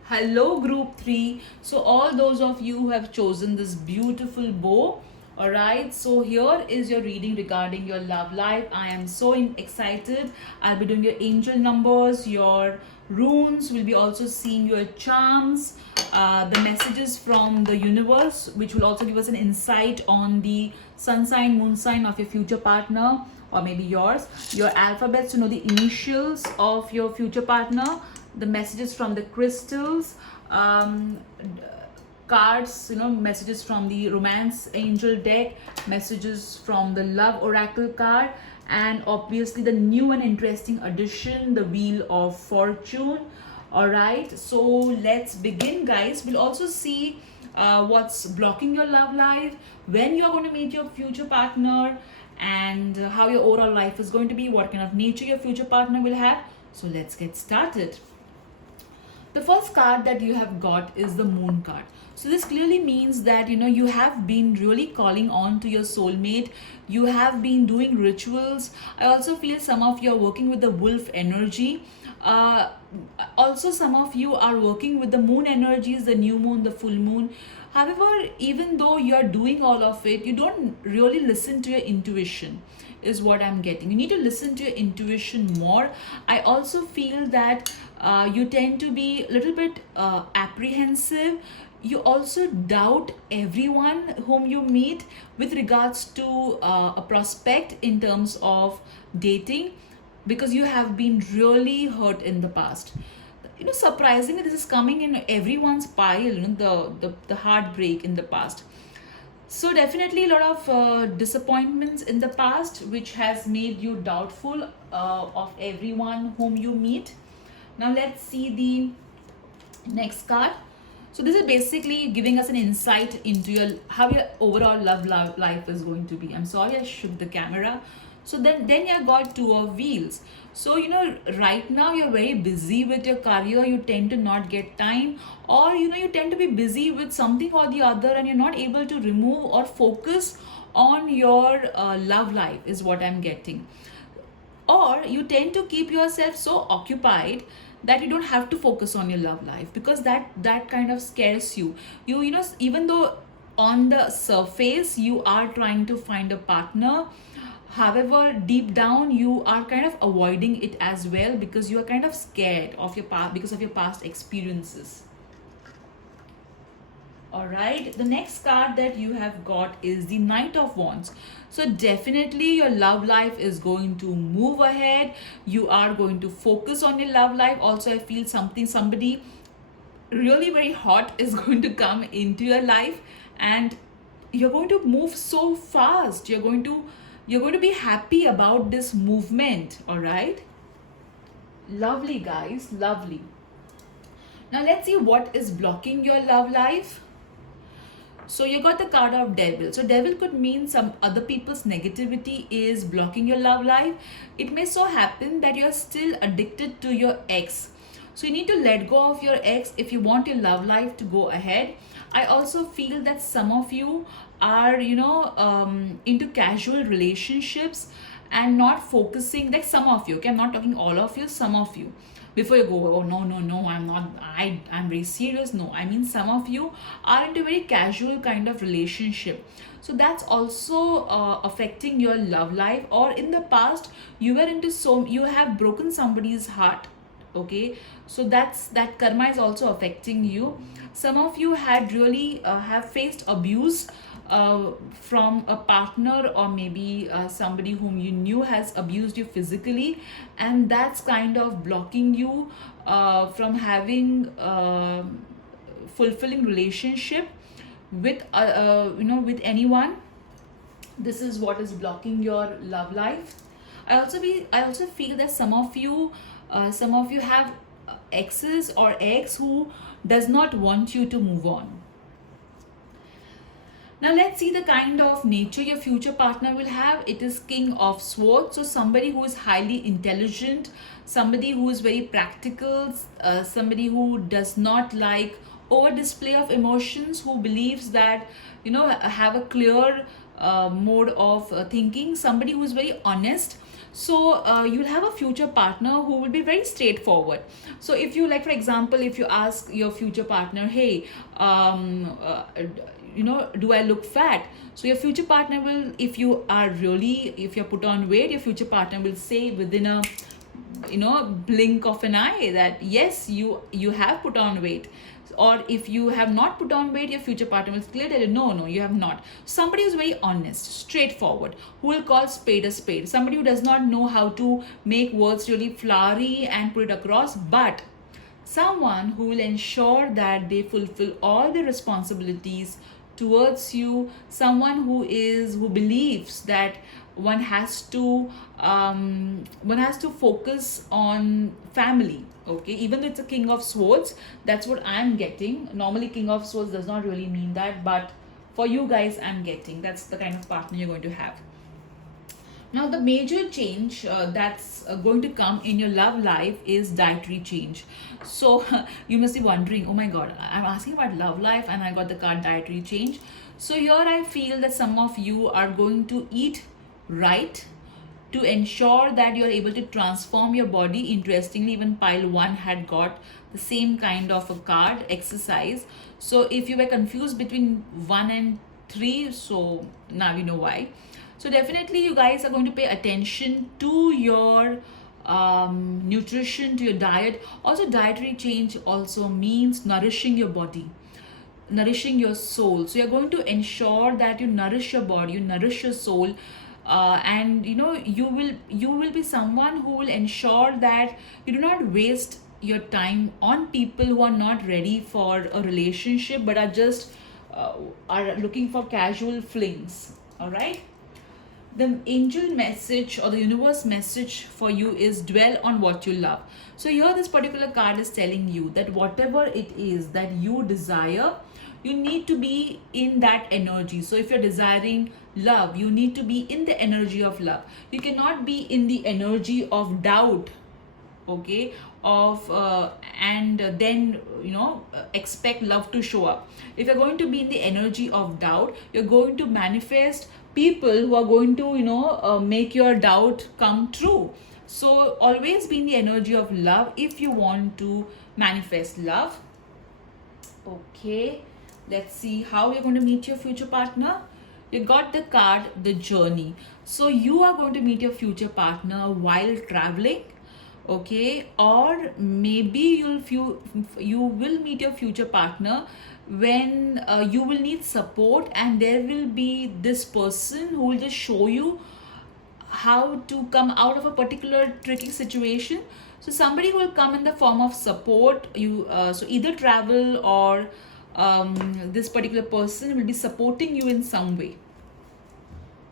Hello group 3. So all those of you who have chosen this beautiful bow, all right, so here is your reading regarding your love life. I am so excited. I'll be doing your angel numbers, your runes, will be also seeing your charms, the messages from the universe, which will also give us an insight on the sun sign, moon sign of your future partner, or maybe yours, your alphabets to know the initials of your future partner, the messages from the crystals, cards, you know, messages from the romance angel deck, messages from the love oracle card, and obviously the new and interesting addition, the Wheel of Fortune. All right, so let's begin guys. We'll also see what's blocking your love life, when you're going to meet your future partner, and how your overall life is going to be, what kind of nature your future partner will have. So let's get started. The first card that you have got is the Moon card. So this clearly means that, you know, you have been really calling on to your soulmate. You have been doing rituals. I also feel some of you are working with the wolf energy. uh, Also, some of you are working with the moon energies, the new moon, the full moon. However, even though you are doing all of it, you don't really listen to your intuition, is what I'm getting. You need to listen to your intuition more. I also feel that you tend to be a little bit apprehensive. You also doubt everyone whom you meet with regards to a prospect in terms of dating, because you have been really hurt in the past. Surprisingly, this is coming in everyone's pile, the heartbreak in the past. So definitely a lot of disappointments in the past, which has made you doubtful of everyone whom you meet. Now let's see the next card. So this is basically giving us an insight into your how your overall love life is going to be. I'm sorry I shook the camera. So then you got two of wheels. So right now you're very busy with your career. You tend to not get time, or you tend to be busy with something or the other, and you're not able to remove or focus on your love life, is what I'm getting. Or you tend to keep yourself so occupied that you don't have to focus on your love life, because that kind of scares you. Even though on the surface you are trying to find a partner, however deep down you are kind of avoiding it as well, because you are kind of scared of your past, because of your past experiences. All right, the next card that you have got is the Knight of Wands. So definitely your love life is going to move ahead. You are going to focus on your love life. Also, I feel somebody really very hot is going to come into your life, and you're going to move so fast. You're going to be happy about this movement. All right, lovely guys, lovely. Now let's see what is blocking your love life. So you got the card of Devil. So Devil could mean some other people's negativity is blocking your love life. It may so happen that you're still addicted to your ex. So you need to let go of your ex if you want your love life to go ahead. I also feel that some of you are, into casual relationships and not focusing, like some of you, okay, I'm not talking all of you, some of you. Before you go, oh no, no, no, I'm not, I'm very serious. No, I mean some of you are into a very casual kind of relationship. So that's also affecting your love life. Or in the past you were into, so you have broken somebody's heart. Okay, so that karma is also affecting you. Some of you had really have faced abuse from a partner, or maybe somebody whom you knew has abused you physically, and that's kind of blocking you from having fulfilling relationship with with anyone. This is what is blocking your love life. I also feel that some of you have exes or ex who does not want you to move on. Now let's see the kind of nature your future partner will have. It is King of Swords. So somebody who is highly intelligent, somebody who is very practical, somebody who does not like over display of emotions, who believes that have a clear mode of thinking, somebody who is very honest. So you'll have a future partner who will be very straightforward. So if you, like for example, if you ask your future partner, hey, do I look fat? So your future partner will, if you're put on weight, your future partner will say within a blink of an eye that yes, you have put on weight. Or if you have not put on weight, your future partner will clearly tell you, no, you have not. Somebody who's very honest, straightforward, who will call spade a spade. Somebody who does not know how to make words really flowery and put it across, but someone who will ensure that they fulfill all the responsibilities towards you. Someone who believes that one has to focus on family. Okay, even though it's a King of Swords, that's what I'm getting. Normally King of Swords does not really mean that, but for you guys I'm getting that's the kind of partner you're going to have. Now, the major change that's going to come in your love life is dietary change. So, you must be wondering, oh my god, I'm asking about love life and I got the card dietary change. So, here I feel that some of you are going to eat right to ensure that you're able to transform your body. Interestingly, even pile 1 had got the same kind of a card exercise. So if you were confused between 1 and 3, so now you know why. So definitely you guys are going to pay attention to your nutrition, to your diet. Also, dietary change also means nourishing your body, nourishing your soul. So you're going to ensure that you nourish your body, you nourish your soul, and you will be someone who will ensure that you do not waste your time on people who are not ready for a relationship but are just are looking for casual flings. All right, the angel message or the universe message for you is dwell on what you love. So here this particular card is telling you that whatever it is that you desire, you need to be in that energy. So if you're desiring love, you need to be in the energy of love. You cannot be in the energy of doubt, okay, of and then expect love to show up. If you're going to be in the energy of doubt, you're going to manifest people who are going to make your doubt come true. So always be in the energy of love if you want to manifest love. Okay, let's see how you're going to meet your future partner. You got the card the journey. So you are going to meet your future partner while traveling, okay, or maybe you will meet your future partner when you will need support, and there will be this person who will just show you how to come out of a particular tricky situation. So somebody will come in the form of support you, so either travel or this particular person will be supporting you in some way.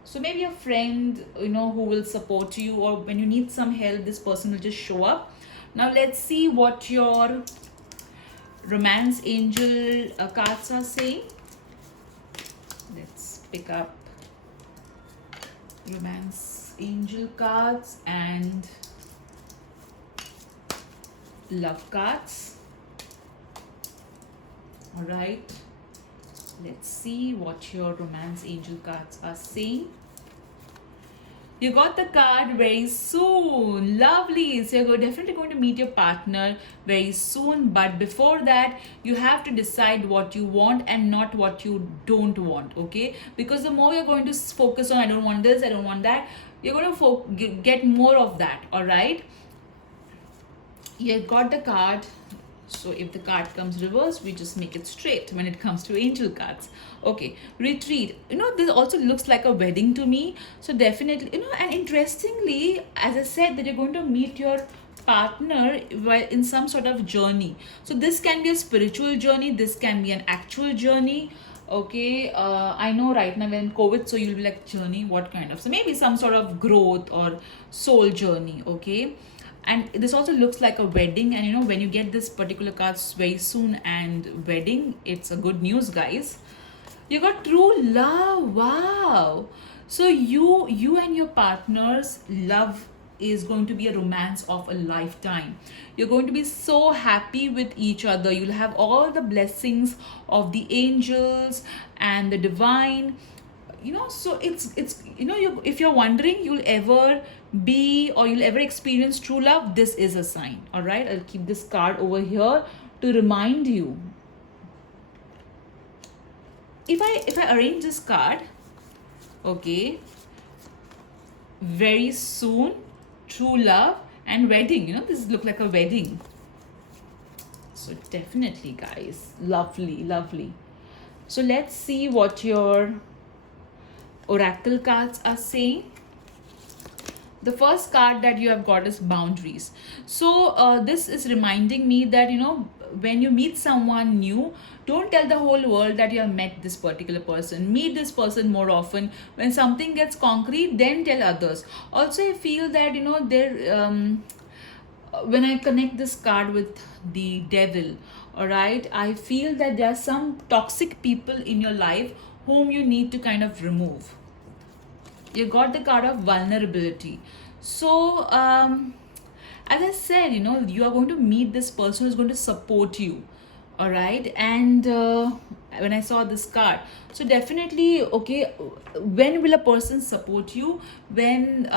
So maybe a friend who will support you, or when you need some help, this person will just show up. Now let's see what your romance angel cards are saying. Let's pick up romance angel cards and love cards. All right, let's see what your romance angel cards are saying. You got the card very soon. Lovely. So you're definitely going to meet your partner very soon. But before that, you have to decide what you want and not what you don't want. Okay? Because the more you're going to focus on, I don't want this, I don't want that, you're going to get more of that. All right? You got the card. So if the card comes reversed, we just make it straight when it comes to angel cards. Okay, retreat. This also looks like a wedding to me. So definitely, and interestingly, as I said, that you're going to meet your partner in some sort of journey. So this can be a spiritual journey. This can be an actual journey. Okay, I know right now when COVID, so you'll be like, journey, what kind of? So maybe some sort of growth or soul journey. Okay. And this also looks like a wedding, and when you get this particular cards very soon and wedding, it's a good news, guys. You got true love. Wow. So you and your partner's love is going to be a romance of a lifetime. You're going to be so happy with each other. You'll have all the blessings of the angels and the divine. So it's if you're wondering you'll ever be or you'll ever experience true love, this is a sign. All right, I'll keep this card over here to remind you. If I arrange this card, okay, very soon, true love and wedding, this look like a wedding. So definitely, guys, lovely. So let's see what your oracle cards are saying. The first card that you have got is boundaries. So this is reminding me that when you meet someone new, don't tell the whole world that you have met this particular person. Meet this person more often. When something gets concrete, then tell others. Also, I feel that when I connect this card with the devil, all right, I feel that there are some toxic people in your life whom you need to kind of remove. You got the card of vulnerability. So as I said, you are going to meet this person who's going to support you. All right, and when I saw this card. So definitely, okay, when will a person support you? When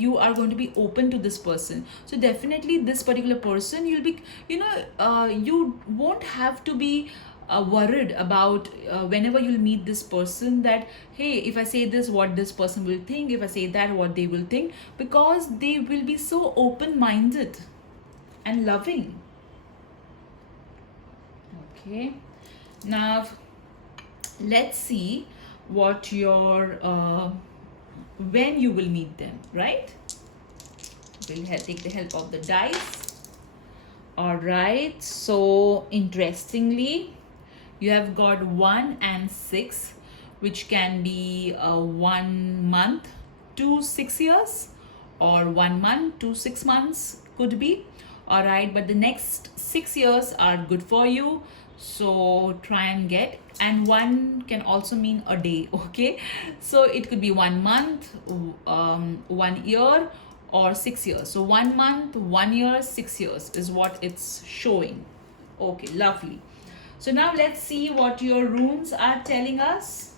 you are going to be open to this person. So definitely, this particular person, you'll be, you won't have to be worried about whenever you'll meet this person, that hey, if I say this, what this person will think, if I say that, what they will think, because they will be so open minded and loving. Okay, now let's see what your when you will meet them, right? We'll take the help of the dice. All right, so interestingly, you have got 1 and 6, which can be 1 month to 6 years, or 1 month to 6 months could be. All right, but the next 6 years are good for you, so try and get. And 1 can also mean a day. Okay, so it could be 1 month, 1 year, or 6 years. So 1 month, 1 year, 6 years is what it's showing. Okay, lovely. So now let's see what your runes are telling us.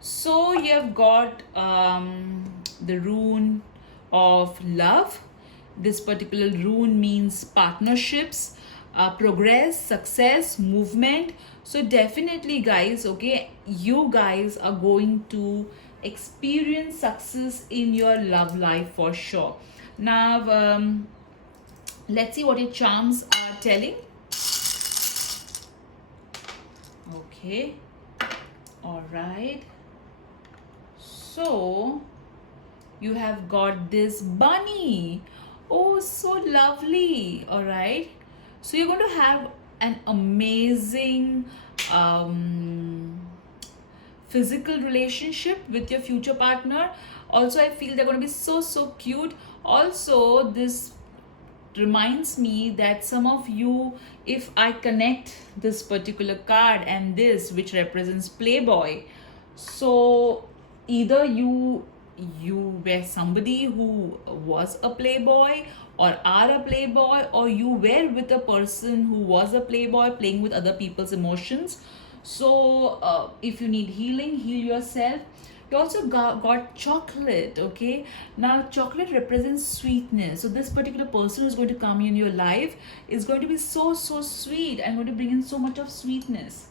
So you have got the rune of love. This particular rune means partnerships, progress, success, movement. So definitely, guys, okay, you guys are going to experience success in your love life for sure. Now, let's see what your charms are telling. Okay, all right. So you have got this bunny. Oh, so lovely. All right, so you're going to have an amazing physical relationship with your future partner. Also, I feel they're going to be so cute. Also, this reminds me that some of you, if I connect this particular card and this, which represents playboy, so either you were somebody who was a playboy or are a playboy, or you were with a person who was a playboy playing with other people's emotions. So if you need healing, heal yourself. You also got chocolate. Okay, now chocolate represents sweetness, so this particular person who's going to come in your life is going to be so sweet and going to bring in so much of sweetness.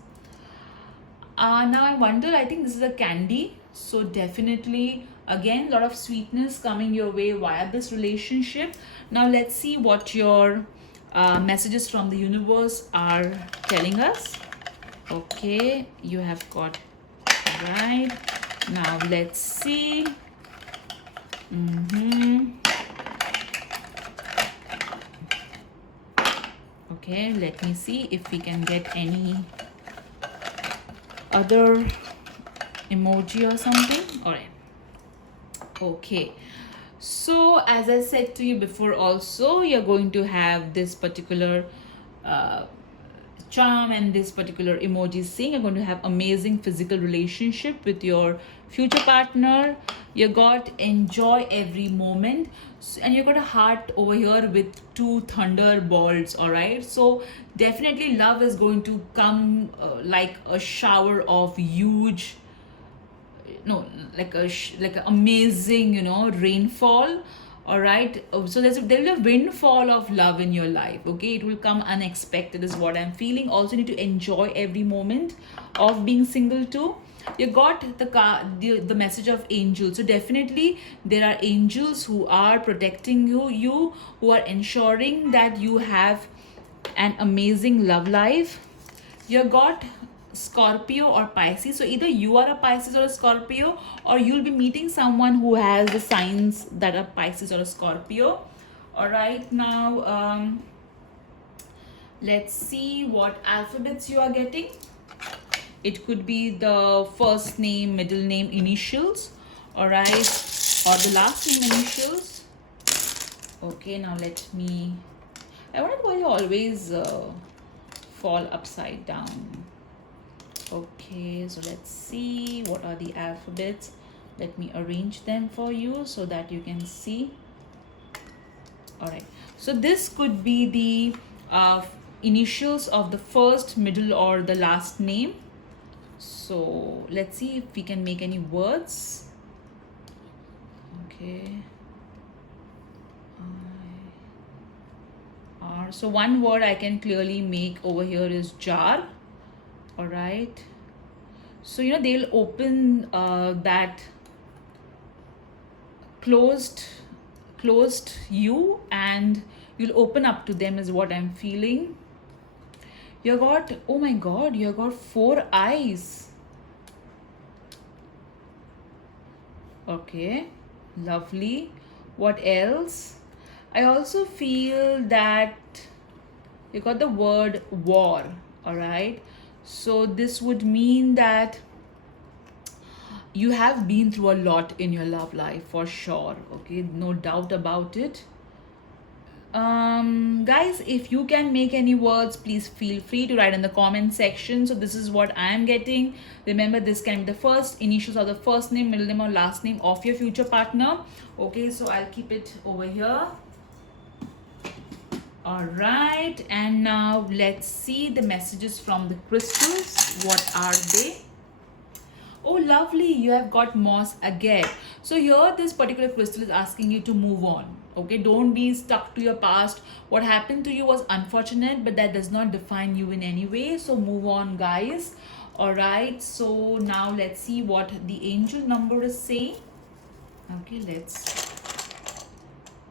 Now I wonder, I think this is a candy, so definitely again a lot of sweetness coming your way via this relationship. Now let's see what your messages from the universe are telling us. Okay, you have got right. Now let's see. Okay, let me see if we can get any other emoji or something. All right. Okay, so as I said to you before, also you're going to have this particular charm and this particular emoji saying you're going to have amazing physical relationship with your future partner. You got enjoy every moment, and you got a heart over here with 2 thunderbolts. All right, so definitely love is going to come like a shower of huge, no, like like an amazing, rainfall. All right, so there'll be a windfall of love in your life. Okay, it will come unexpected is what I'm feeling. Also need to enjoy every moment of being single too. You got the message of angels, so definitely there are angels who are protecting you who are ensuring that you have an amazing love life. You got Scorpio or Pisces, so either you are a Pisces or a Scorpio, or you'll be meeting someone who has the signs that are Pisces or a Scorpio. All right, now let's see what alphabets you are getting. It could be the first name, middle name, initials. All right, or the last name, initials. Okay, now let me, I wonder why you always fall upside down. Okay, so let's see what are the alphabets. Let me arrange them for you so that you can see. All right. So this could be the initials of the first, middle, or the last name. So let's see if we can make any words. Okay. So one word I can clearly make over here is jar. All right. So they'll open that closed you, and you'll open up to them is what I'm feeling. You got, oh my god, you got 4 eyes. Okay, lovely. What else? I also feel that you got the word war. All right, so this would mean that you have been through a lot in your love life for sure. Okay, no doubt about it. Guys, if you can make any words, please feel free to write in the comment section. So this is what I am getting. Remember, this can be the first initials of the first name, middle name, or last name of your future partner. Okay, so I'll keep it over here. All right, and now let's see the messages from the crystals. What are they? Oh, lovely, you have got moss agate. So here this particular crystal is asking you to move on. Okay, don't be stuck to your past. What happened to you was unfortunate, but that does not define you in any way. So move on, guys. All right, so now let's see what the angel number is saying. Okay, let's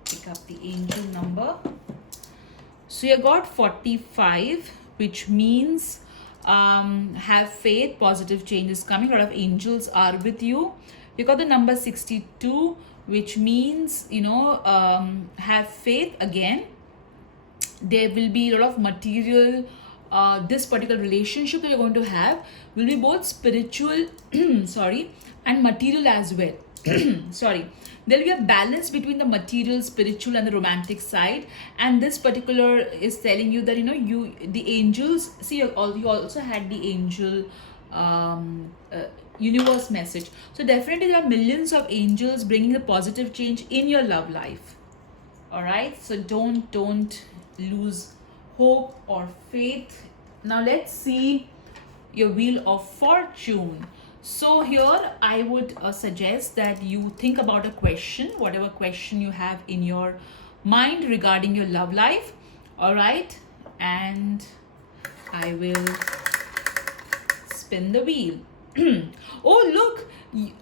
pick up the angel number. So you got 45, which means have faith, positive change is coming. A lot of angels are with you. You got the number 62, which means have faith again. There will be a lot of material. This particular relationship that you're going to have will be both spiritual sorry, and material as well. Sorry, there will be a balance between the material, spiritual, and the romantic side. And this particular is telling you that the angels, see, you also had the angel universe message. So definitely there are millions of angels bringing the positive change in your love life. All right, so don't lose hope or faith. Now let's see your wheel of fortune. So here I would suggest that you think about a question, whatever question you have in your mind regarding your love life. All right, and I will spin the wheel. Oh, look,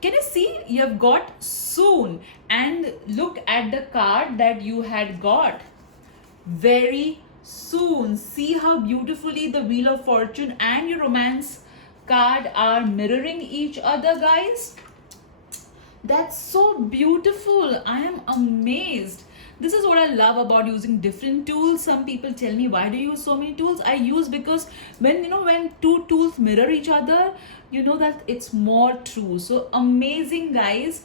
can you see you have got soon? And look at the card that you had got. Very soon. See how beautifully the wheel of fortune and your romance card are mirroring each other, guys. That's so beautiful. I am amazed. This is what I love about using different tools. Some people tell me, why do you use so many tools? I use because when two tools mirror each other, you know that it's more true. So amazing, guys.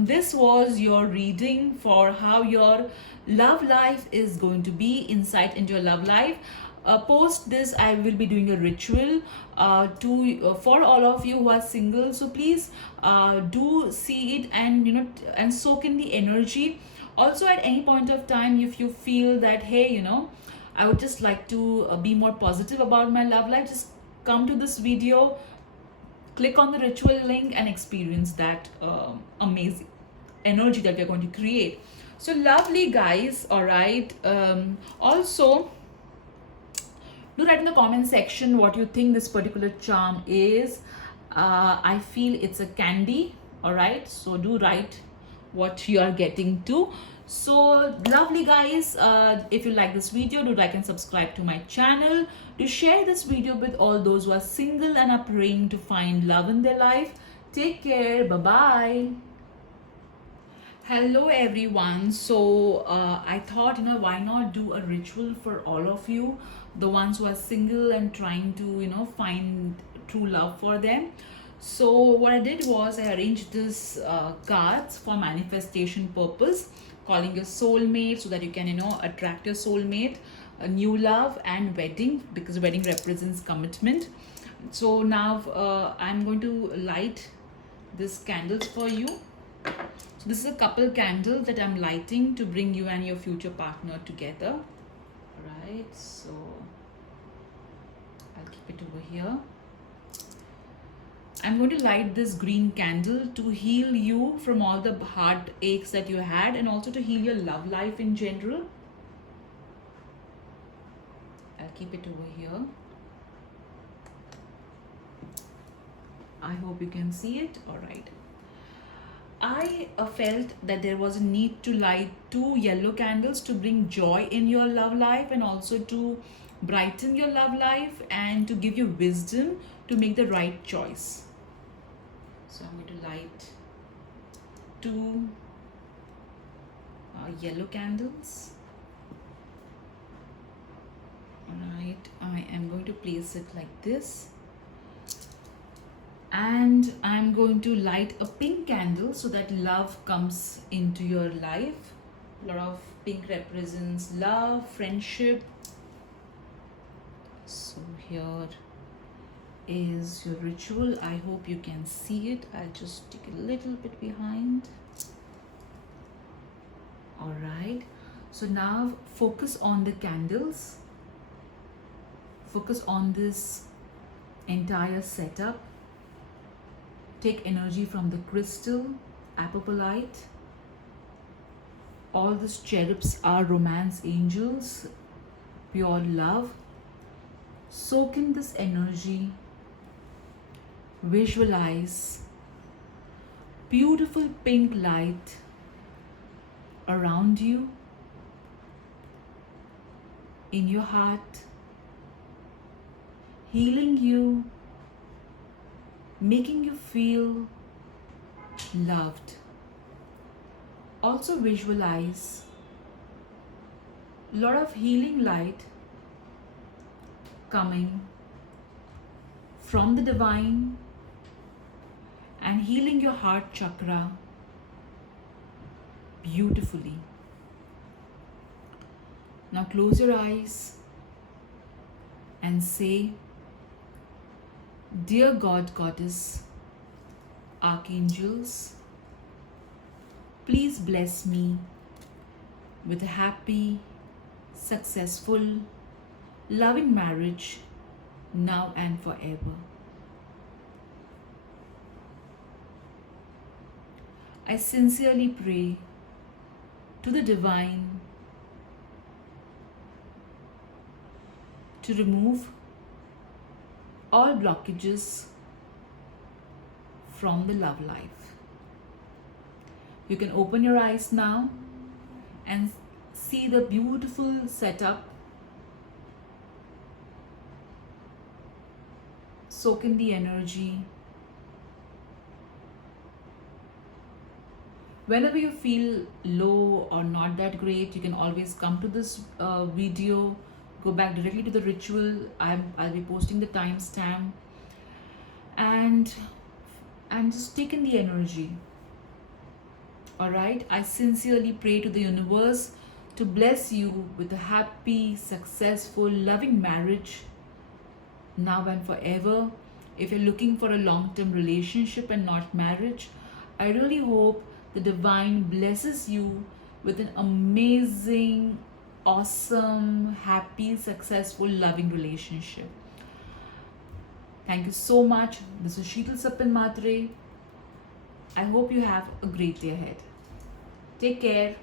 This was your reading for how your love life is going to be, insight into your love life. Post this, I will be doing a ritual for all of you who are single. So please do see it and and soak in the energy. Also, at any point of time, if you feel that, hey, I would just like to be more positive about my love life, just come to this video, click on the ritual link, and experience that amazing energy that we're going to create. So lovely, guys. All right. Also, do write in the comment section what you think this particular charm is. I feel it's a candy. All right, so do write what you are getting to. So lovely, guys. If you like this video, do like and subscribe to my channel. Do share this video with all those who are single and are praying to find love in their life. Take care. Bye bye. Hello everyone. So I thought, why not do a ritual for all of you, the ones who are single and trying to find true love for them. So what I did was I arranged this cards for manifestation purpose, calling your soulmate, so that you can attract your soulmate, a new love, and wedding, because wedding represents commitment. So now I'm going to light these candles for you. So this is a couple candle that I'm lighting to bring you and your future partner together. Right, so I'll keep it over here. I'm going to light this green candle to heal you from all the heartaches that you had, and also to heal your love life in general. I'll keep it over here. I hope you can see it. All right. I felt that there was a need to light 2 yellow candles to bring joy in your love life, and also to brighten your love life and to give you wisdom to make the right choice. So I'm going to light 2 yellow candles. Alright, I am going to place it like this. And I'm going to light a pink candle so that love comes into your life. A lot of pink represents love, friendship. So here is your ritual. I hope you can see it. I'll just take a little bit behind. All right. So now focus on the candles. Focus on this entire setup. Take energy from the crystal, apophyllite. All these cherubs are romance angels, pure love. Soak in this energy. Visualize beautiful pink light around you, in your heart, healing you, making you feel loved. Also visualize a lot of healing light coming from the divine and healing your heart chakra beautifully. Now close your eyes and say, Dear God, Goddess, Archangels, please bless me with a happy, successful, loving marriage now and forever. I sincerely pray to the divine to remove all blockages from the love life. You can open your eyes now and see the beautiful setup. Soak in the energy. Whenever you feel low or not that great, you can always come to this video, go back directly to the ritual. I'll be posting the timestamp, and just take in the energy. Alright, I sincerely pray to the universe to bless you with a happy, successful, loving marriage now and forever. If you're looking for a long-term relationship and not marriage, I really hope the divine blesses you with an amazing, awesome, happy, successful, loving relationship. Thank you so much. This is Sheetal Sapin Matre. I hope you have a great day ahead. Take care.